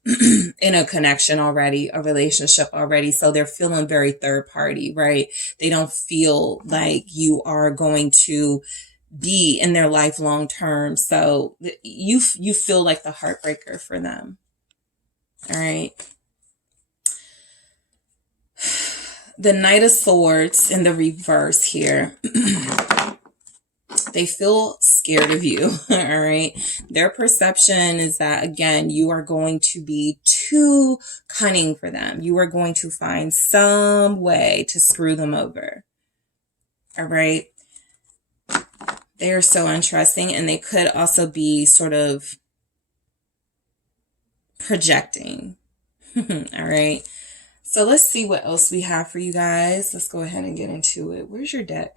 in a connection already, a relationship already. So they're feeling very third party, right? They don't feel like you are going to be in their life long term. So you feel like the heartbreaker for them. All right. The Knight of Swords in the reverse here. They feel scared of you. All right. Their perception is that, again, you are going to be too cunning for them. You are going to find some way to screw them over. All right. They are so interesting, and they could also be sort of projecting. All right. So let's see what else we have for you guys. Let's go ahead and get into it. Where's your deck?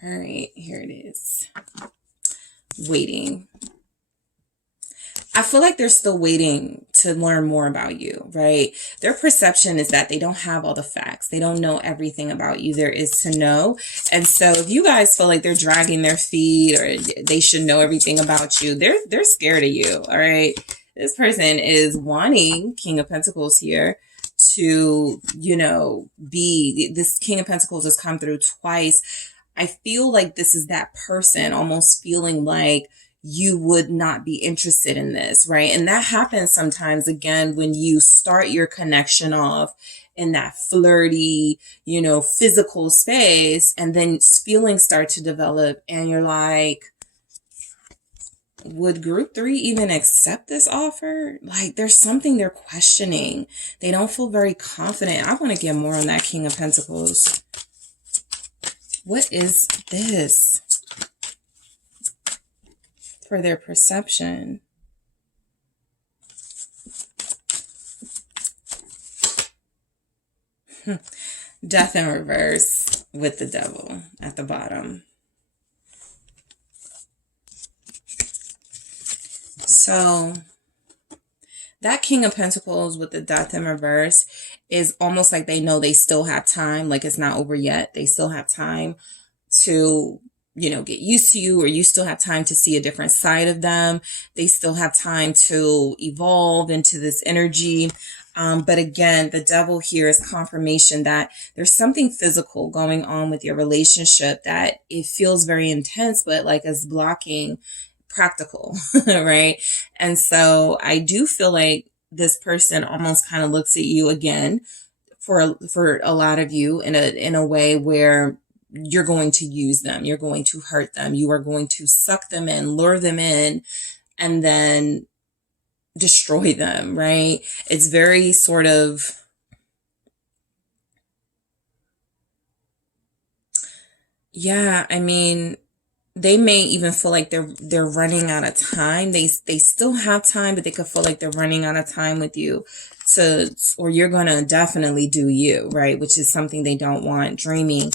All right, here it is. Waiting. I feel like they're still waiting to learn more about you, right? Their perception is that they don't have all the facts. They don't know everything about you there is to know. And so if you guys feel like they're dragging their feet, or they should know everything about you, they're scared of you, all right? This person is wanting, King of Pentacles here, to, be, this King of Pentacles has come through twice. I feel like this is that person almost feeling like you would not be interested in this, right? And that happens sometimes, again, when you start your connection off in that flirty, physical space, and then feelings start to develop, and you're like, would group 3 even accept this offer? Like, there's something they're questioning. They don't feel very confident. I want to get more on that King of Pentacles. What is this for their perception? Death in reverse with the Devil at the bottom. So that King of Pentacles with the Death in reverse is almost like they know they still have time. Like, it's not over yet. They still have time to, get used to you, or you still have time to see a different side of them. They still have time to evolve into this energy. But again, the Devil here is confirmation that there's something physical going on with your relationship, that it feels very intense, but like is blocking practical, right? And so I do feel like this person almost kind of looks at you again, for a lot of you, in a way where you're going to use them, you're going to hurt them, you are going to suck them in, lure them in, and then destroy them, right? It's very sort of, yeah, I mean, they may even feel like they're running out of time. They still have time, but they could feel like they're running out of time with you, or you're gonna definitely do you, right? Which is something they don't want. Dreaming.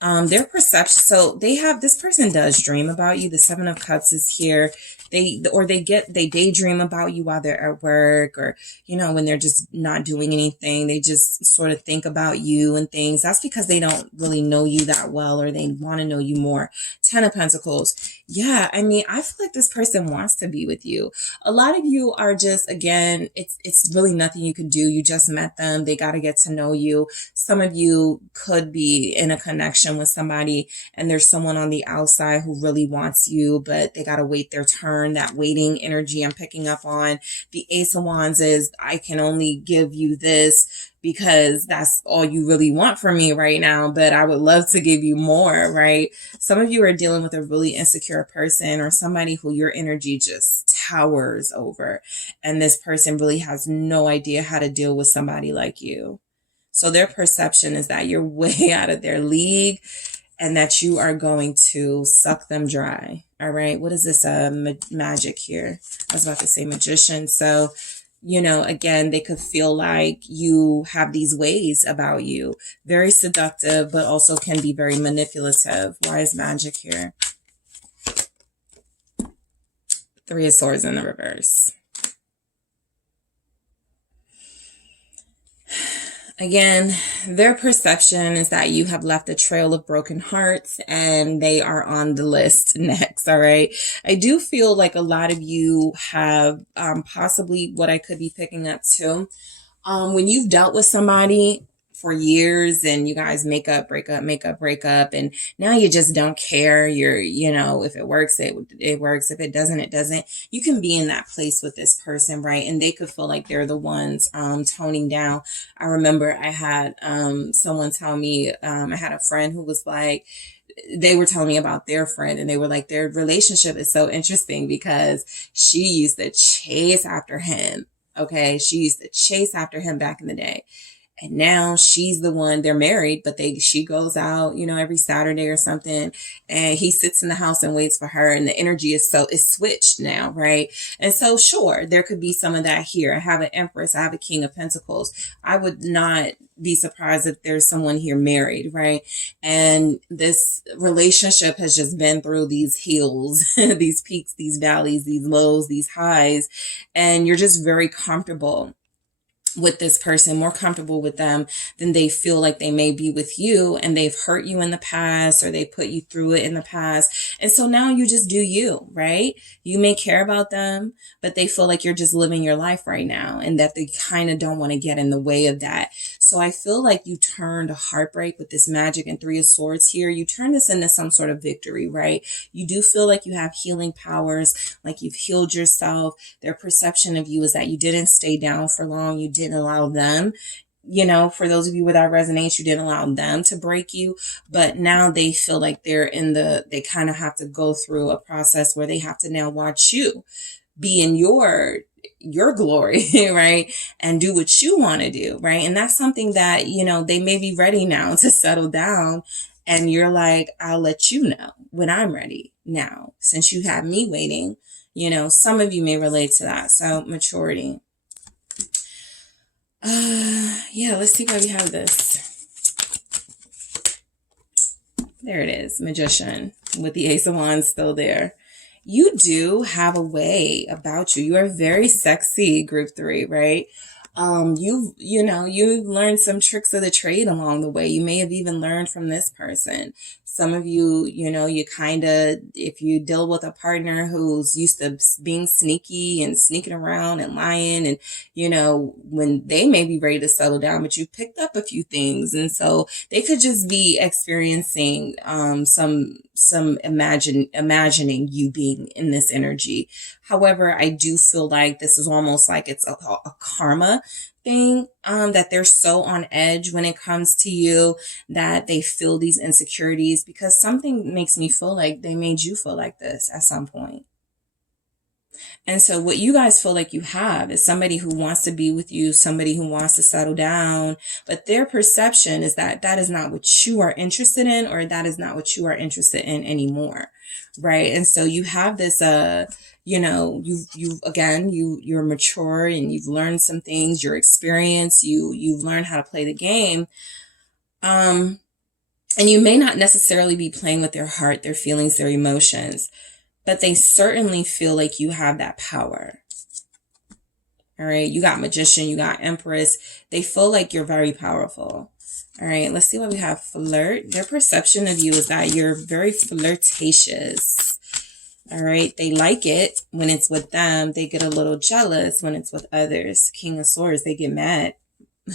Their perception. So this person does dream about you. The 7 of Cups is here. They daydream about you while they're at work, or, when they're just not doing anything, they just sort of think about you and things. That's because they don't really know you that well, or they want to know you more. 10 of Pentacles. Yeah. I mean, I feel like this person wants to be with you. A lot of you are just, again, it's really nothing you can do. You just met them. They got to get to know you. Some of you could be in a connection connection with somebody, and there's someone on the outside who really wants you, but they got to wait their turn. That waiting energy I'm picking up on. The Ace of Wands is, I can only give you this because that's all you really want from me right now, but I would love to give you more, right? Some of you are dealing with a really insecure person, or somebody who your energy just towers over, and this person really has no idea how to deal with somebody like you. So their perception is that you're way out of their league and that you are going to suck them dry. All right. What is this? Magic here. I was about to say magician. So, you know, again, they could feel like you have these ways about you. Very seductive, but also can be very manipulative. Why is magic here? Three of Swords in the reverse. Again, their perception is that you have left a trail of broken hearts and they are on the list next, all right? I do feel like a lot of you have possibly what I could be picking up too. When you've dealt with somebody for years and you guys make up, break up, make up, break up, and now you just don't care. You're, you know, if it works, it works. If it doesn't, it doesn't. You can be in that place with this person, right? And they could feel like they're the ones toning down. I remember I had someone tell me, I had a friend who was like, they were telling me about their friend, and they were like, their relationship is so interesting because she used to chase after him. Okay. She used to chase after him back in the day. And now she's the one, they're married, but she goes out, you know, every Saturday or something, and he sits in the house and waits for her. And the energy is switched now, right? And so sure, there could be some of that here. I have an Empress, I have a King of Pentacles. I would not be surprised if there's someone here married, right? And this relationship has just been through these hills, these peaks, these valleys, these lows, these highs, and you're just very comfortable with this person, more comfortable with them than they feel like they may be with you, and they've hurt you in the past, or they put you through it in the past. And so now you just do you, right? You may care about them, but they feel like you're just living your life right now, and that they kind of don't want to get in the way of that. So I feel like you turned a heartbreak with this Magic and Three of Swords here. You turn this into some sort of victory, right? You do feel like you have healing powers, like you've healed yourself. Their perception of you is that you didn't stay down for long. You didn't allow them, you know, for those of you with that resonates, you didn't allow them to break you. But now they feel like they kind of have to go through a process where they have to now watch you be in your glory, right? And do what you want to do, right? And that's something that, you know, they may be ready now to settle down. And you're like, I'll let you know when I'm ready now, since you have me waiting. You know, some of you may relate to that. So maturity. Yeah, let's see why we have this. There it is, Magician, with the Ace of Wands still there. You do have a way about you. You are very sexy, group 3, right? You've learned some tricks of the trade along the way. You may have even learned from this person. Some of you, you know, you kind of, if you deal with a partner who's used to being sneaky and sneaking around and lying, and, you know, when they may be ready to settle down, but you picked up a few things. And so they could just be experiencing some imagining you being in this energy. However, I do feel like this is almost like it's a karma thing, that they're so on edge when it comes to you that they feel these insecurities, because something makes me feel like they made you feel like this at some point. And so what you guys feel like you have is somebody who wants to be with you, somebody who wants to settle down, but their perception is that that is not what you are interested in, or that is not what you are interested in anymore, right? And so you have this, you know, you're mature and you've learned some things, you're experienced, you've learned how to play the game. And you may not necessarily be playing with their heart, their feelings, their emotions, but they certainly feel like you have that power. All right. You got Magician, you got Empress. They feel like you're very powerful. All right. Let's see what we have. Flirt. Their perception of you is that you're very flirtatious. All right. They like it when it's with them. They get a little jealous when it's with others. King of Swords. They get mad.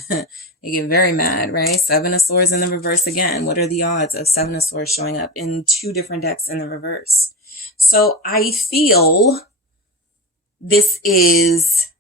They get very mad, right? Seven of Swords in the reverse again. What are the odds of Seven of Swords showing up in 2 different decks in the reverse? So I feel this is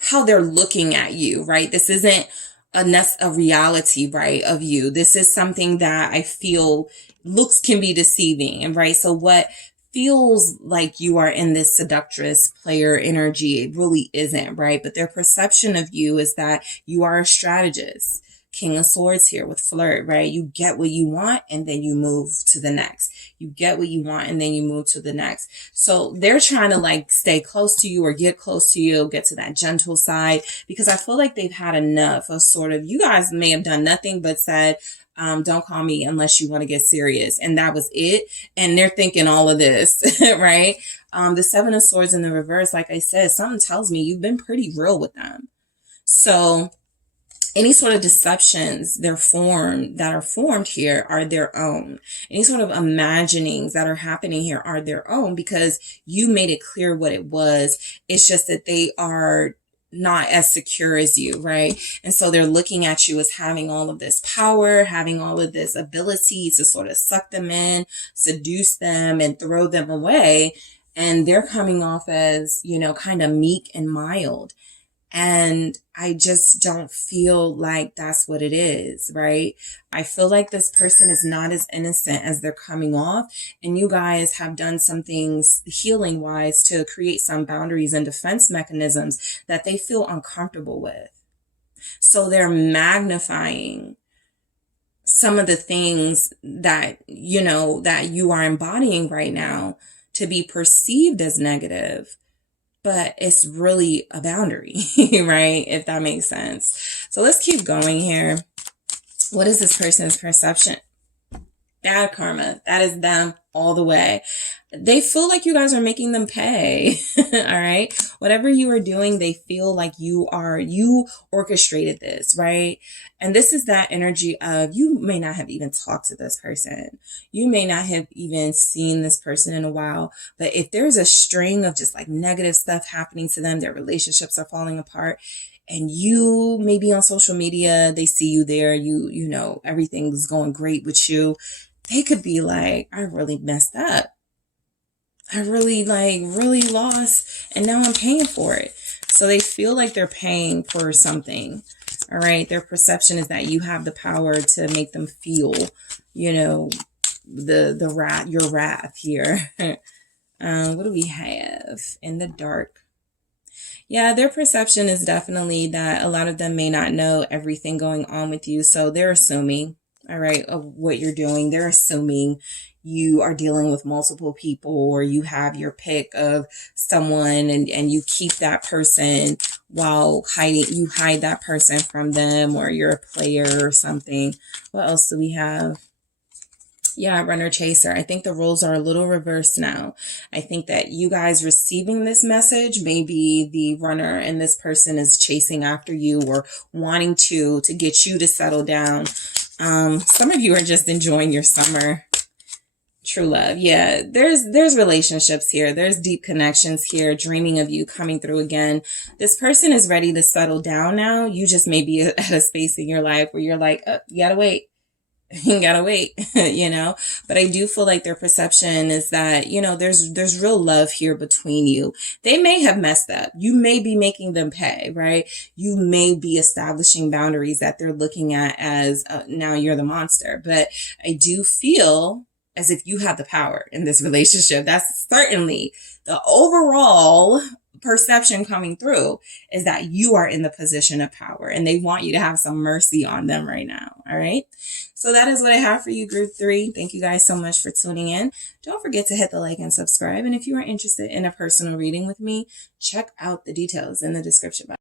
how they're looking at you, right? This isn't a reality, right, of you. This is something that I feel looks can be deceiving, and right? So what feels like you are in this seductress player energy, it really isn't, right? But their perception of you is that you are a strategist. King of Swords here with flirt, right? You get what you want and then you move to the next. You get what you want and then you move to the next. So they're trying to like stay close to you or get close to you, get to that gentle side, because I feel like they've had enough of sort of, you guys may have done nothing but said, don't call me unless you want to get serious. And that was it. And they're thinking all of this, right? The Seven of Swords in the reverse, like I said, something tells me you've been pretty real with them. So any sort of deceptions that are formed here are their own. Any sort of imaginings that are happening here are their own because you made it clear what it was. It's just that they are not as secure as you, right? And so they're looking at you as having all of this power, having all of this ability to sort of suck them in, seduce them, and throw them away. And they're coming off as, you know, kind of meek and mild. And I just don't feel like that's what it is, right? I feel like this person is not as innocent as they're coming off. And you guys have done some things healing wise to create some boundaries and defense mechanisms that they feel uncomfortable with. So they're magnifying some of the things that, you know, that you are embodying right now to be perceived as negative. But it's really a boundary, right? If that makes sense. So let's keep going here. What is this person's perception? Bad karma. That is them all the way. They feel like you guys are making them pay. All right. Whatever you are doing, they feel like you orchestrated this, right? And this is that energy of you may not have even talked to this person. You may not have even seen this person in a while. But if there's a string of just like negative stuff happening to them, their relationships are falling apart, and you may be on social media, they see you there, you know, everything's going great with you. They could be like, I really messed up. I really lost, and now I'm paying for it. So they feel like they're paying for something. All right. Their perception is that you have the power to make them feel, you know, your wrath here. What do we have in the dark? Yeah, their perception is definitely that a lot of them may not know everything going on with you. So they're assuming, all right, of what you're doing. They're assuming you are dealing with multiple people, or you have your pick of someone and you keep that person while you hide that person from them, or you're a player or something. What else do we have? Yeah, runner chaser. I think the roles are a little reversed now. I think that you guys receiving this message, maybe the runner and this person is chasing after you or wanting to get you to settle down. Some of you are just enjoying your summer. True love. Yeah, there's relationships here. There's deep connections here, dreaming of you coming through again. This person is ready to settle down now. You just may be at a space in your life where you're like, oh, you gotta wait. You gotta wait, you know, but I do feel like their perception is that, you know, there's real love here between you. They may have messed up. You may be making them pay, right? You may be establishing boundaries that they're looking at as now you're the monster. But I do feel as if you have the power in this relationship. That's certainly the overall perception coming through, is that you are in the position of power and they want you to have some mercy on them right now. All right. So that is what I have for you, group 3. Thank you guys so much for tuning in. Don't forget to hit the like and subscribe. And if you are interested in a personal reading with me, check out the details in the description box.